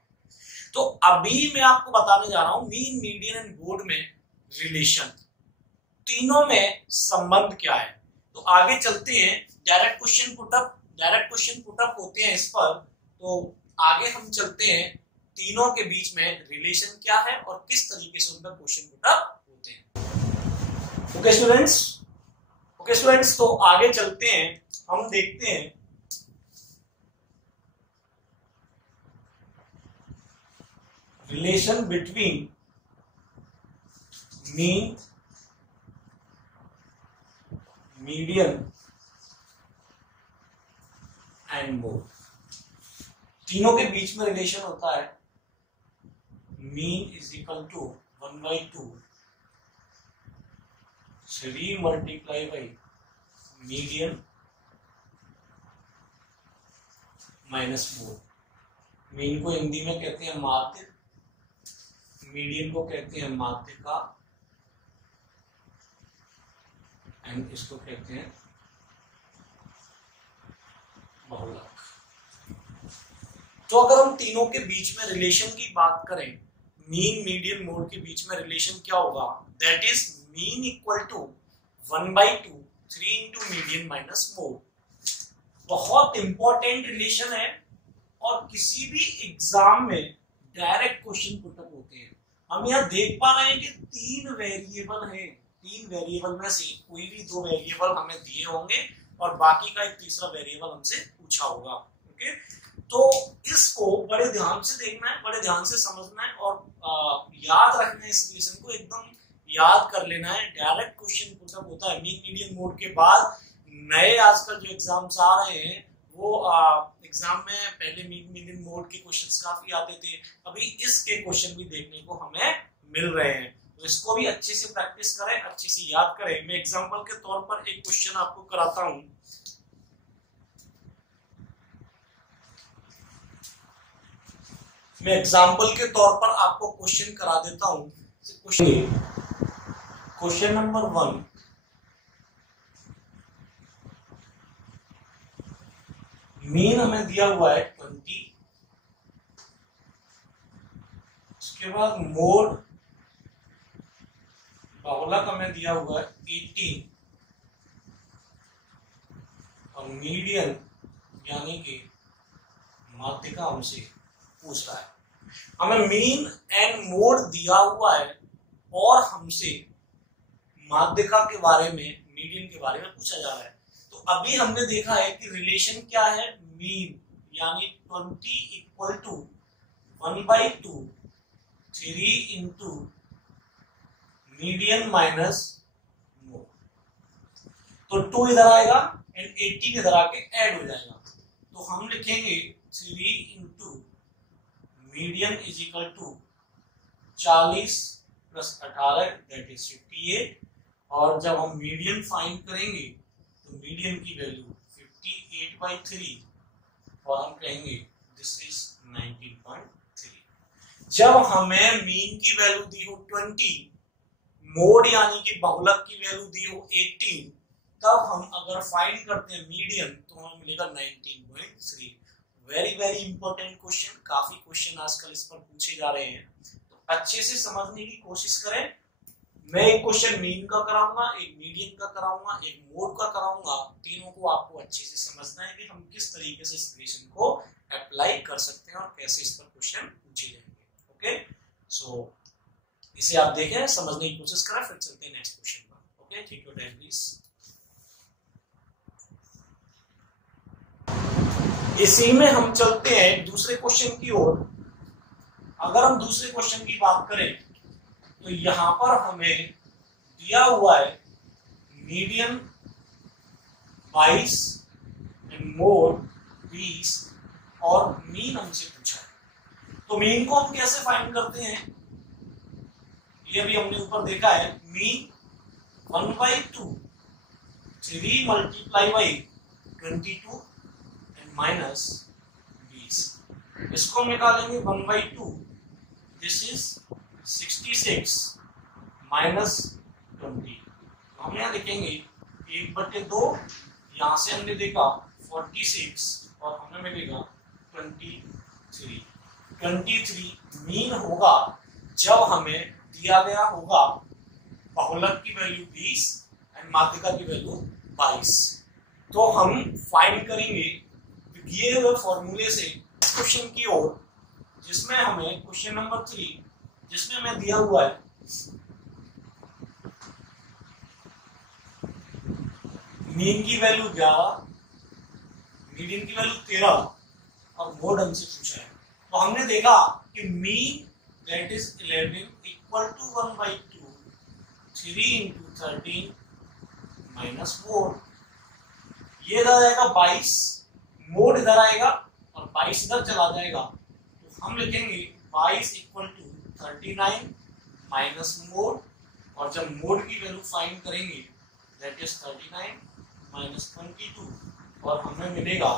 तो अभी मैं आपको बताने जा रहा हूं मीन, मीडियन एंड मोड में रिलेशन, तीनों में संबंध क्या है। तो आगे चलते हैं, डायरेक्ट क्वेश्चन पुटअप होते हैं इस पर। तो आगे हम चलते हैं तीनों के बीच में रिलेशन क्या है और किस तरीके से उन पर क्वेश्चन पुटअप होते हैं। ओके स्टूडेंट्स, तो आगे चलते हैं, हम देखते हैं relation between mean, median and mode. तीनों के बीच में रिलेशन होता है mean is equal to 1/2 3 multiply by median minus mode. Mean को हिंदी में कहते हैं माध्य, मीडियन को कहते हैं माध्यिका, एंड इसको कहते हैं बहुलक। तो अगर हम तीनों के बीच में रिलेशन की बात करें, मीन, मीडियन, मोड के बीच में रिलेशन क्या होगा, that is mean equal to 1/2 3 into median minus mode. बहुत इंपॉर्टेंट रिलेशन है और किसी भी एग्जाम में डायरेक्ट क्वेश्चन पुटअप होते हैं। हम यहाँ देख पा रहे हैं कि 3 वेरिएबल हैं, 3 वेरिएबल में से कोई भी 2 वेरिएबल हमें दिए होंगे और बाकी का एक तीसरा वेरिएबल हमसे पूछा होगा। ओके, तो इसको बड़े ध्यान से देखना है, बड़े ध्यान से समझना है और याद रखना है, इस रिलेशन को एकदम याद कर लेना है। डायरेक्ट क्वेश्चन पुटअप होता है मीन, मीडियन, मोड के बाद। नए आजकल जो एग्जाम्स आ रहे हैं वो एग्जाम में पहले मीन, मीडियन, मोड के क्वेश्चंस काफी आते थे, अभी इसके क्वेश्चन भी देखने को हमें मिल रहे हैं। तो इसको भी अच्छे से प्रैक्टिस करें, अच्छे से याद करें। मैं एग्जांपल के तौर पर एक क्वेश्चन आपको कराता हूं। मैं एग्जांपल के तौर पर आपको क्वेश्चन करा देता हूं। क्वेश्चन नंबर 1, मीन हमें दिया हुआ है 20, उसके बाद मोड बहुलक हमें दिया हुआ है 18 और मीडियन यानी कि माध्यिका हमसे पूछ रहा है। हमें मीन एंड मोड दिया हुआ है और हमसे माध्यिका के बारे में, मीडियन के बारे में पूछा जा रहा है। तो अभी हमने देखा है कि रिलेशन क्या है, मीन यानी 20 equal to 1/2 3 into median minus mode. तो 2 इधर आएगा एंड 18 इधर आके ऐड हो जाएगा। तो हम लिखेंगे 3 into median is equal to 40 plus 18 that is 58। और जब हम मीडियन फाइंड करेंगे तो मीडियन की वैल्यू 58/3 और हम कहेंगे दिस इज 19.3। जब हमें मीन की वैल्यू दी हो 20, मोड यानी कि बहुलक की वैल्यू दी हो 18, तब हम अगर फाइंड करते हैं मीडियन तो हमें मिलेगा 19.3। वेरी वेरी इंपॉर्टेंट क्वेश्चन, काफी क्वेश्चन आजकल इस पर पूछे जा रहे हैं, तो अच्छे से समझने की कोशिश करें। मैं एक क्वेश्चन मीन का कराऊंगा, एक मीडियन का कराऊंगा, एक मोड का कराऊंगा। तीनों को आपको अच्छे से समझना है कि हम किस तरीके से इस रिलेशन को अप्लाई कर सकते हैं और कैसे इस पर क्वेश्चन पूछे जाएंगे। ओके, सो इसे आप देखें, समझने की कोशिश करें, फिर चलते हैं नेक्स्ट क्वेश्चन पर। Okay, take your time please. इसी में हम चलते हैं दूसरे क्वेश्चन की ओर। अगर हम दूसरे क्वेश्चन की बात करें तो यहां पर हमें दिया हुआ है मीडियन 22 एंड मोड 20 और मीन हमसे पूछा है। तो मीन को हम कैसे फाइंड करते हैं, ये भी हमने ऊपर देखा है। Mean 1/2 3 multiply by 22 and minus 20। इसको हम निकालेंगे 1/2, दिस इज 66 माइनस 20। हम यहाँ लिखेंगे 1/2, यहां से हमने देखा 46 और हमें मिलेगा 23। 23 मीन होगा जब हमें दिया गया होगा बहुलक की वैल्यू 20 एंड माध्यिका की वैल्यू 22। तो हम फाइंड करेंगे दिए हुए फॉर्मूले से क्वेश्चन की ओर, जिसमें हमें क्वेश्चन नंबर 3 जिसमें हमें दिया हुआ है मीन की वैल्यू 11, मीडियन की वैल्यू 13 और मोड हमसे पूछा है। तो हमने देखा कि mean that is 11 equal to 1/2 3 into 13 minus mode. ये इधर आएगा 22, मोड इधर आएगा और 22 इधर चला जाएगा। तो हम लिखेंगे 22 इक्वल टू 39 माइनस मोड, और जब मोड की वैल्यू फाइंड करेंगे दैट इज 39 माइनस 22 और हमें मिलेगा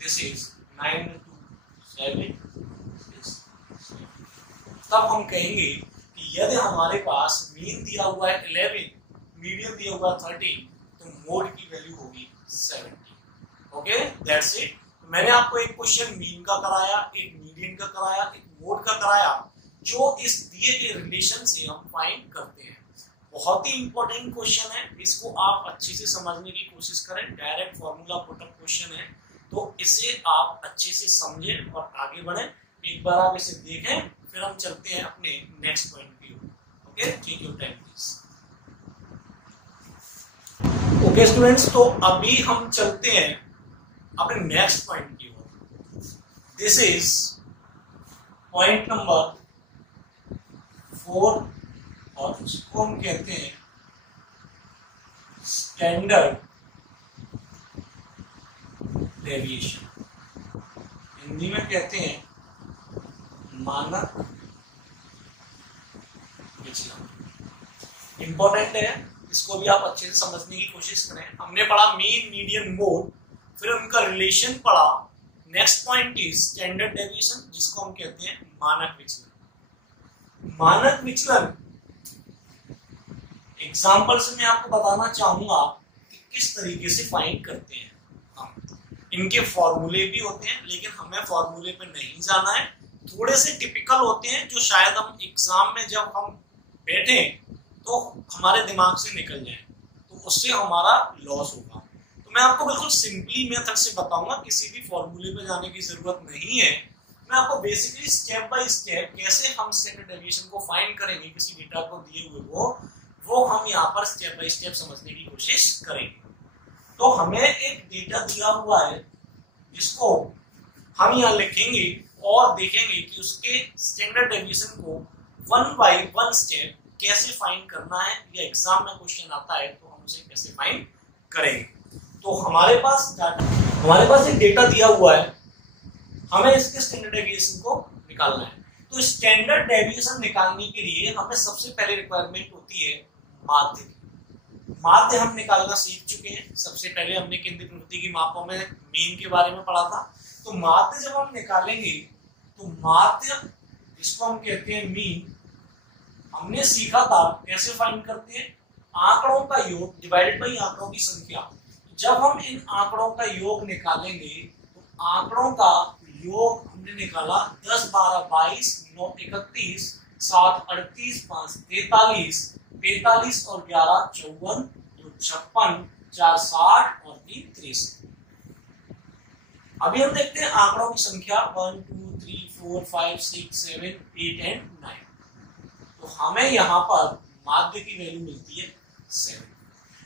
दिस इज 9 into 7 is 7। तब हम कहेंगे कि यदि हमारे पास मीन दिया हुआ है 11, मीडियन दिया हुआ है 13, तो मोड की वैल्यू होगी 70। Okay, that's it. मैंने आपको एक क्वेश्चन मीन का कराया, एक मीडियन का कराया, एक मोड का कराया, जो इस दिए गए रिलेशन से हम फाइंड करते हैं। बहुत ही इंपॉर्टेंट क्वेश्चन है, इसको आप अच्छे से समझने की कोशिश करें। डायरेक्ट फॉर्मूला पुटअप क्वेश्चन है, तो इसे आप अच्छे से समझें और आगे बढ़ें। एक बार आप इसे देखें, फिर हम चलते हैं अपने नेक्स्ट पॉइंट की ओर। Okay, take your time please. Okay students, तो अभी हम चलते हैं अपने नेक्स्ट पॉइंट की ओर। दिस इज पॉइंट नंबर 4 और उसको हम कहते हैं स्टैंडर्ड डेविएशन, हिंदी में कहते हैं मानक विचलन। इंपॉर्टेंट है, इसको भी आप अच्छे से समझने की कोशिश करें। हमने पढ़ा मीन, मीडियन, मोड, फिर उनका रिलेशन पढ़ा। Next point is standard deviation, जिसको हम कहते हैं मानक विचलन। मानक विचलन एग्जाम्पल से मैं आपको बताना चाहूंगा कि किस तरीके से फाइंड करते हैं हम। इनके फॉर्मूले भी होते हैं, लेकिन हमें फॉर्मूले पे नहीं जाना है। थोड़े से टिपिकल होते हैं जो शायद हम एग्जाम में जब हम बैठे तो हमारे दिमाग से निकल जाए, तो उससे हमारा लॉस होगा। तो मैं आपको बिल्कुल सिंपली मेथड से बताऊंगा, किसी भी फॉर्मूले पे जाने की जरूरत नहीं है। मैं आपको बेसिकली स्टेप बाय स्टेप कैसे हम स्टैंडर्ड डेविएशन को फाइंड करेंगे किसी डेटा को दिए हुए वो हम यहाँ पर स्टेप बाय स्टेप समझने की कोशिश करेंगे। तो हमें एक डेटा दिया हुआ है जिसको हम यहाँ लिखेंगे और देखेंगे कि उसके स्टैंडर्ड डेविएशन को वन बाय वन स्टेप कैसे फाइंड करना है, या एग्जाम में क्वेश्चन आता है तो हम उसे कैसे फाइंड करेंगे। तो हमारे पास एक डेटा दिया हुआ है, हमें इसके स्टैंडर्ड डेविएशन को निकालना है। तो स्टैंडर्ड डेविएशन निकालने के लिए हमें सबसे पहले रिक्वायरमेंट होती है माध्य की। माध्य हम निकालना सीख चुके हैं, सबसे पहले हमने केंद्रीय प्रवृत्ति की मापों में मीन के बारे में पढ़ा था। तो माध्य जब हम निकालेंगे तो माध्य जिसको हम कहते हैं मीन, हमने सीखा था कैसे फाइंड करते हैं, आंकड़ों का योग डिवाइडेड बाई आंकड़ों की संख्या। जब हम इन आंकड़ों का योग निकालेंगे तो आंकड़ों का योग हमने निकाला 10, 12, 22, 9, 31, 7, 38, 5, 43, 43 और 11, 54, 2, 56, 4, 60 और 3, 63। अभी हम देखते हैं आंकड़ों की संख्या 1, 2, 3, 4, 5, 6, 7, 8 एंड 9। तो हमें यहाँ पर माध्य की वैल्यू मिलती है 7।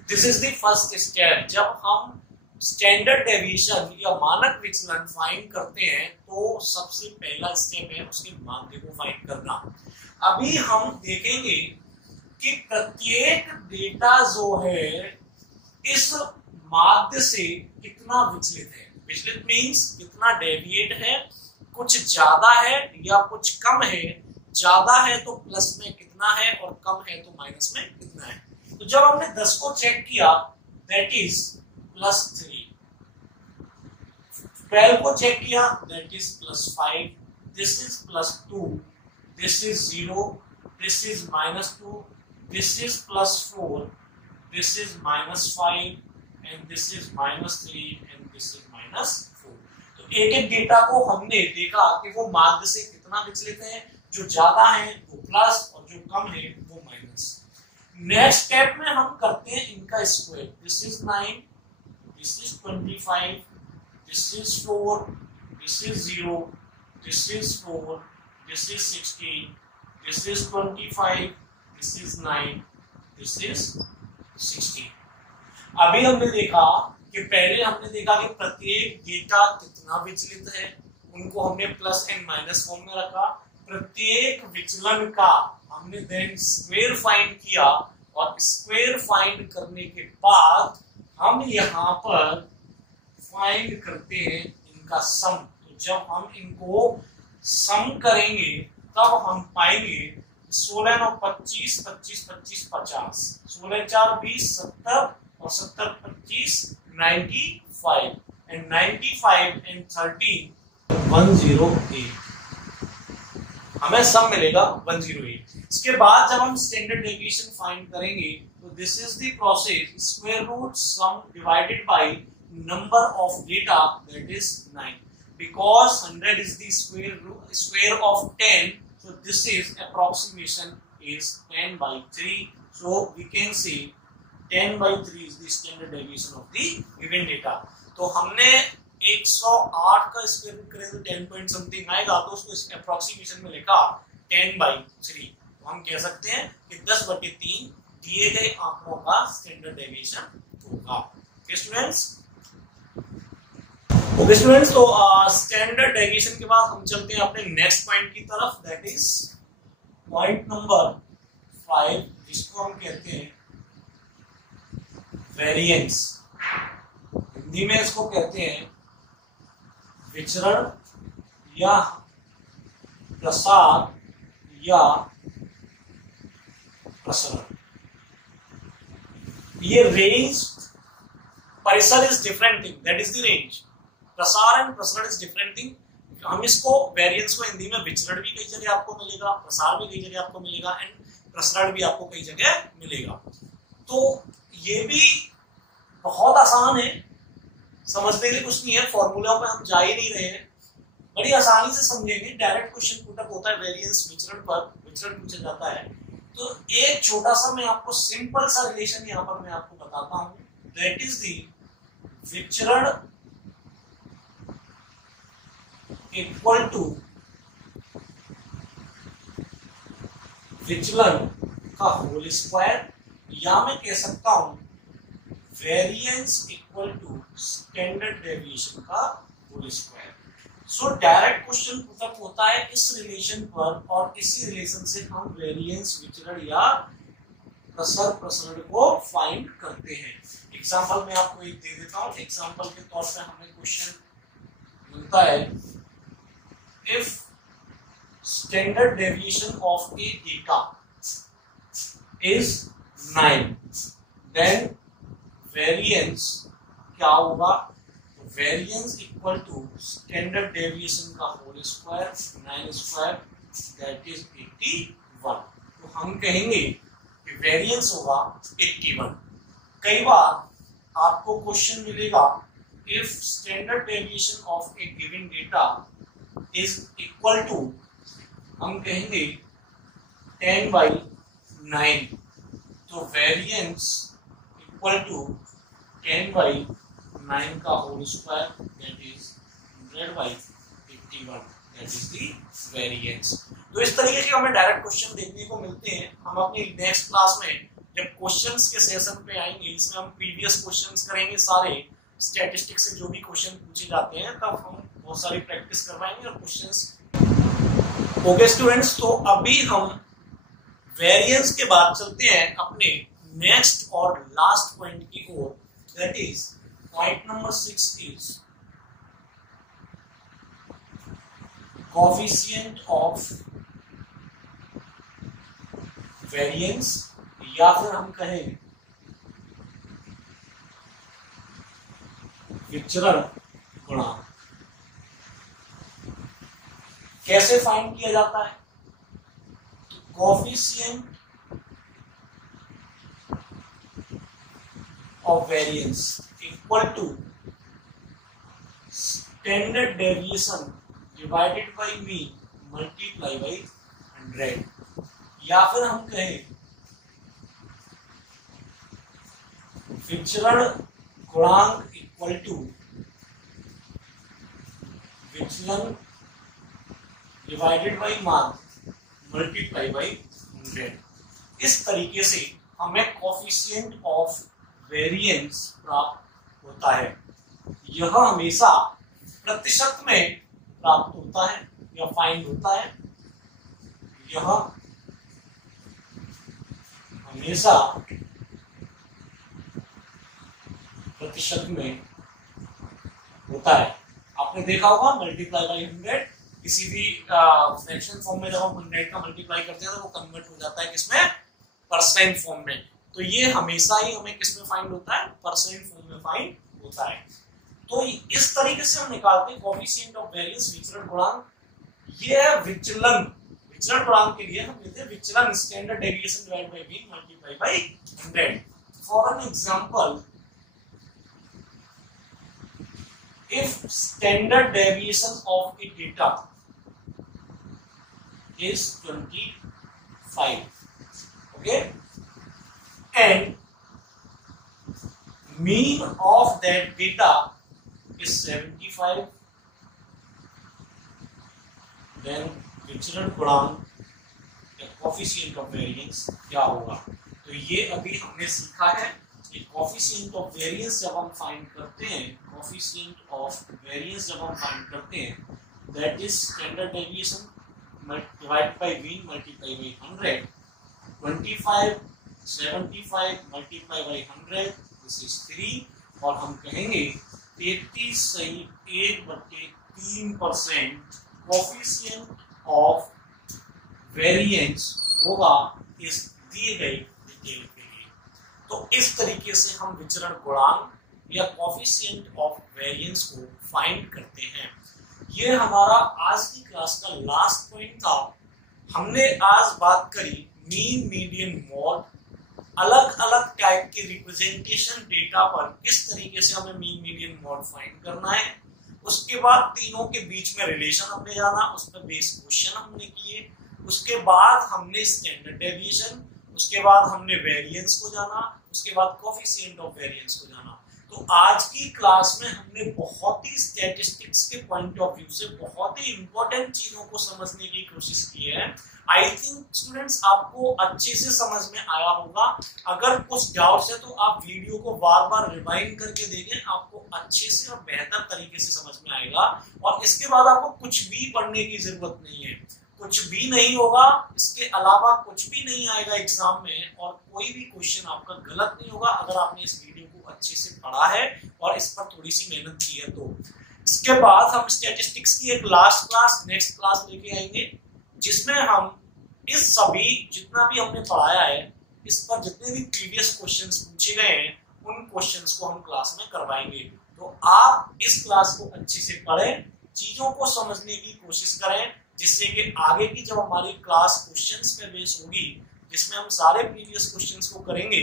This is the first step. जब हम स्टैंडर्ड डेविएशन या मानक विचलन फाइंड करते हैं तो सबसे पहला स्टेप है उसके माध्य को फाइंड करना। अभी हम देखेंगे कि प्रत्येक डेटा जो है इस माध्य से कितना विचलित है। विचलित मींस कितना डेविएट है, कुछ ज्यादा है या कुछ कम है। ज्यादा है तो प्लस में कितना है और कम है तो माइनस में कितना है। तो जब हमने 10 को चेक किया दैट इज +3, 12 को चेक किया that is +5, this is +2, this is 0, this is -2, this is +4, this is -5 and this is -3 and this is -4। तो एक एक डेटा को हमने देखा कि वो माध्य से कितना विचलित है, जो ज्यादा है वो प्लस और जो कम है वो माइनस। नेक्स्ट स्टेप में हम करते हैं इनका square. This is 9, this is 25, this is 4, this is 0, this is 4, this is 16, this is 25, this is 9, this is 16। अभी हमने देखा कि पहले हमने देखा कि प्रत्येक डेटा कितना विचलित है, उनको हमने प्लस एंड माइनस फॉर्म में रखा। प्रत्येक विचलन का हमने देन स्क्वायर फाइंड किया और स्क्वायर फाइंड करने के बाद हम यहाँ पर फाइंड करते हैं इनका सम। तो जब हम इनको सम करेंगे तब हम पाएंगे 16 9 25, 25 25 50, 16 4 20, 70 और 70 25 95 एंड 95 एंड 13 108। हमें सम मिलेगा 108। इसके बाद जब हम स्टैंडर्ड डेविएशन फाइंड करेंगे तो this is the process, square root sum divided by number of data that is 9, because 100 is the square of 10, so this is approximation is 10 by 3, so we can say 10 by 3 is the standard deviation of the given data। तो हमने 108 का square root करें तो 10 point something आएगा, तो उसको approximation में लिखा 10 by 3। तो हम कह सकते हैं कि 10/3 दिए गए आंकड़ों का स्टैंडर्ड डेविएशन होगा। ओके स्टूडेंट्स, तो स्टैंडर्ड डेविएशन के बाद हम चलते हैं अपने नेक्स्ट पॉइंट की तरफ, दैट इज पॉइंट नंबर 5, जिसको हम कहते हैं वेरिएंस। हिंदी में इसको कहते हैं विचरण या प्रसार या प्रसरण। ये रेंज, परिसर is different thing, that is the range. प्रसार एंड प्रसरण इज डिफरेंट थिंग। हम इसको वेरिएंस को हिंदी में विचरण भी कई जगह आपको मिलेगा, प्रसार भी कई जगह आपको मिलेगा एंड प्रसरण भी आपको कई जगह मिलेगा। तो ये भी बहुत आसान है, समझने के लिए कुछ नहीं है, फॉर्मूला पे हम जा ही नहीं रहे हैं, बड़ी आसानी से समझेंगे। डायरेक्ट क्वेश्चन पुटअप होता है, वेरिएंस विचरण पर विचरण पूछा जाता है। तो एक छोटा सा मैं आपको सिंपल सा रिलेशन यहाँ पर मैं आपको बताता हूँ, दैट इज दी विचरण इक्वल टू विचलन का होल स्क्वायर, या मैं कह सकता हूं variance equal to standard deviation का whole square. So direct question put up होता है इस रिलेशन पर, और इसी रिलेशन से हम वेरिएंस विचरण या प्रसर प्रसरण को फाइंड करते हैं। एग्जांपल मैं आपको एक दे देता हूं। एग्जांपल के तौर पे हमें क्वेश्चन मिलता है, if standard deviation of a data is 9, then variance क्या होगा? Variance equal to standard deviation का whole square 9 square that is 81। तो हम कहेंगे कि वेरिएंस होगा 81। कई बार आपको क्वेश्चन मिलेगा, if standard deviation of a given data is equal to, हम कहेंगे 10/9, तो वेरिएंस इक्वल टू 10/9 का whole square that is 100/81 that is the variance. तो इस तरीके के हमें डायरेक्ट क्वेश्चन देखने को मिलते हैं। हम अपनी नेक्स्ट क्लास में जब क्वेश्चंस के सेशन पे आएंगे, इसमें हम प्रीवियस क्वेश्चंस करेंगे, सारे स्टैटिस्टिक्स से जो भी क्वेश्चन पूछे जाते हैं, तब हम बहुत सारी प्रैक्टिस करवाएंगे और क्वेश्चंस। ओके स्टूडेंट्स, तो अभी हम वेरिएंस के बाद चलते हैं अपने नेक्स्ट और लास्ट पॉइंट की ओर, that is point number 6 is coefficient of variance, या फिर हम कहें विचरण गुणांक। कैसे फाइंड किया जाता है? Coefficient of variance equal to standard deviation divided by mean multiply by 100, या फिर हम कहें विचरण गुणांक इक्वल टू विचलन डिवाइडेड बाय मान मल्टीप्लाई बाय 100। इस तरीके से हमें कोएफिशिएंट ऑफ वेरिएंस प्राप्त होता है। यह हमेशा प्रतिशत में प्राप्त होता है या फाइंड होता है। यह हमेशा प्रतिशत में होता है। आपने देखा होगा मल्टीप्लाई बाय 100, किसी भी फ्रैक्शन फॉर्म में जब हम 100 का मल्टीप्लाई करते हैं तो वो कन्वर्ट हो जाता है किसमें? परसेंट फॉर्म में। तो ये हमेशा ही हमें किसमें फाइंड होता है? परसेंट फॉर्म में फाइंड होता है। तो इस तरीके से हम निकालते हैं कोएफिशिएंट ऑफ वेरिएंस, विचरण गुणांक। ये है विचलन। विचरण गुणांक के लिए हम लेते हैं विचलन standard deviation divided by mean multiply by 100। For an example, if standard deviation of a data is 25, okay, and mean of that data is 75, then विचरण गुणांक या कोएफिशिएंट ऑफ वेरिएंस क्या होगा? तो ये अभी हमने सीखा है। ये कोएफिशिएंट ऑफ वेरिएंस जब हम फाइंड करते हैं, कोएफिशिएंट ऑफ वेरिएंस जब हम फाइंड करते हैं, that is standard deviation divided by mean multiply by 100। 25 75 multiply by 100 this is 3, और हम कहेंगे 33.1/3% कोएफिशिएंट ऑफ वेरिएंस होगा इस दिए गए डिटेल के लिए। तो इस तरीके से हम विचरण गुणांक या कोएफिशिएंट ऑफ वेरिएंस को फाइंड करते हैं। ये हमारा आज की क्लास का लास्ट पॉइंट था। हमने आज बात करी मीन, मीडियन, मोड। अलग अलग टाइप के रिप्रेजेंटेशन डेटा पर किस तरीके से हमें मीन मीडियन मॉड फाइंड करना है। उसके बाद तीनों के बीच में रिलेशन हमने जाना, उस पर बेस्ड क्वेश्चन हमने किए। उसके बाद हमने स्टैंडर्ड डेविएशन, उसके बाद हमने वेरिएंस को जाना, उसके बाद कोएफिशिएंट ऑफ वेरिएंस को जाना। तो आज की क्लास में हमने बहुत ही स्टैटिस्टिक्स के पॉइंट ऑफ व्यू से बहुत ही इंपॉर्टेंट चीजों को समझने की कोशिश की है। आई थिंक स्टूडेंट्स आपको अच्छे से समझ में आया होगा। अगर कुछ डाउट्स है तो आप वीडियो को बार बार रिवाइंड करके देखें, आपको अच्छे से और बेहतर तरीके से समझ में आएगा। और इसके बाद आपको कुछ भी पढ़ने की जरूरत नहीं है, कुछ भी नहीं होगा, इसके अलावा कुछ भी नहीं आएगा एग्जाम में, और कोई भी क्वेश्चन आपका गलत नहीं होगा अगर आपने इस वीडियो को अच्छे से पढ़ा है और इस पर थोड़ी सी मेहनत की है। तो इसके बाद हम स्टैटिस्टिक्स की एक लास्ट क्लास, नेक्स्ट क्लास लेके आएंगे, जिसमें हम इस सभी जितना भी हमने पढ़ाया है इस पर जितने भी प्रीवियस क्वेश्चंस पूछे गए हैं उन क्वेश्चंस को हम क्लास में करवाएंगे। तो आप इस क्लास को अच्छे से पढ़ें, चीजों को समझने की कोशिश करें, जिससे कि आगे की जब हमारी क्लास क्वेश्चंस पे बेस होगी, जिसमें हम सारे प्रीवियस क्वेश्चंस को करेंगे,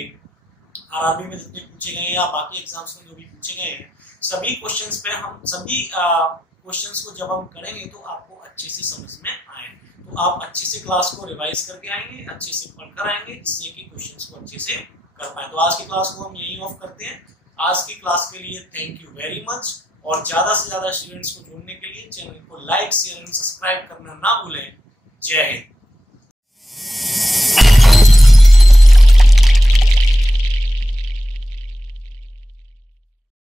आरआरबी में जितने पूछे गए हैं या बाकी एग्जाम्स में जो भी पूछे गए हैं, सभी क्वेश्चंस पे हम सभी क्वेश्चंस को जब हम करेंगे तो आपको अच्छे से समझ में आए। तो आप अच्छे से क्लास को रिवाइज करके आएंगे, अच्छे से पढ़कर आएंगे, जिससे कि क्वेश्चंस को अच्छे से कर पाए। तो आज की क्लास को हम यही ऑफ करते हैं। आज की क्लास के लिए थैंक यू वेरी मच, और ज्यादा से ज्यादा स्टूडेंट्स को जोड़ने के लिए चैनल को लाइक, शेयर एंड सब्सक्राइब करना ना भूलें। जय हिंद।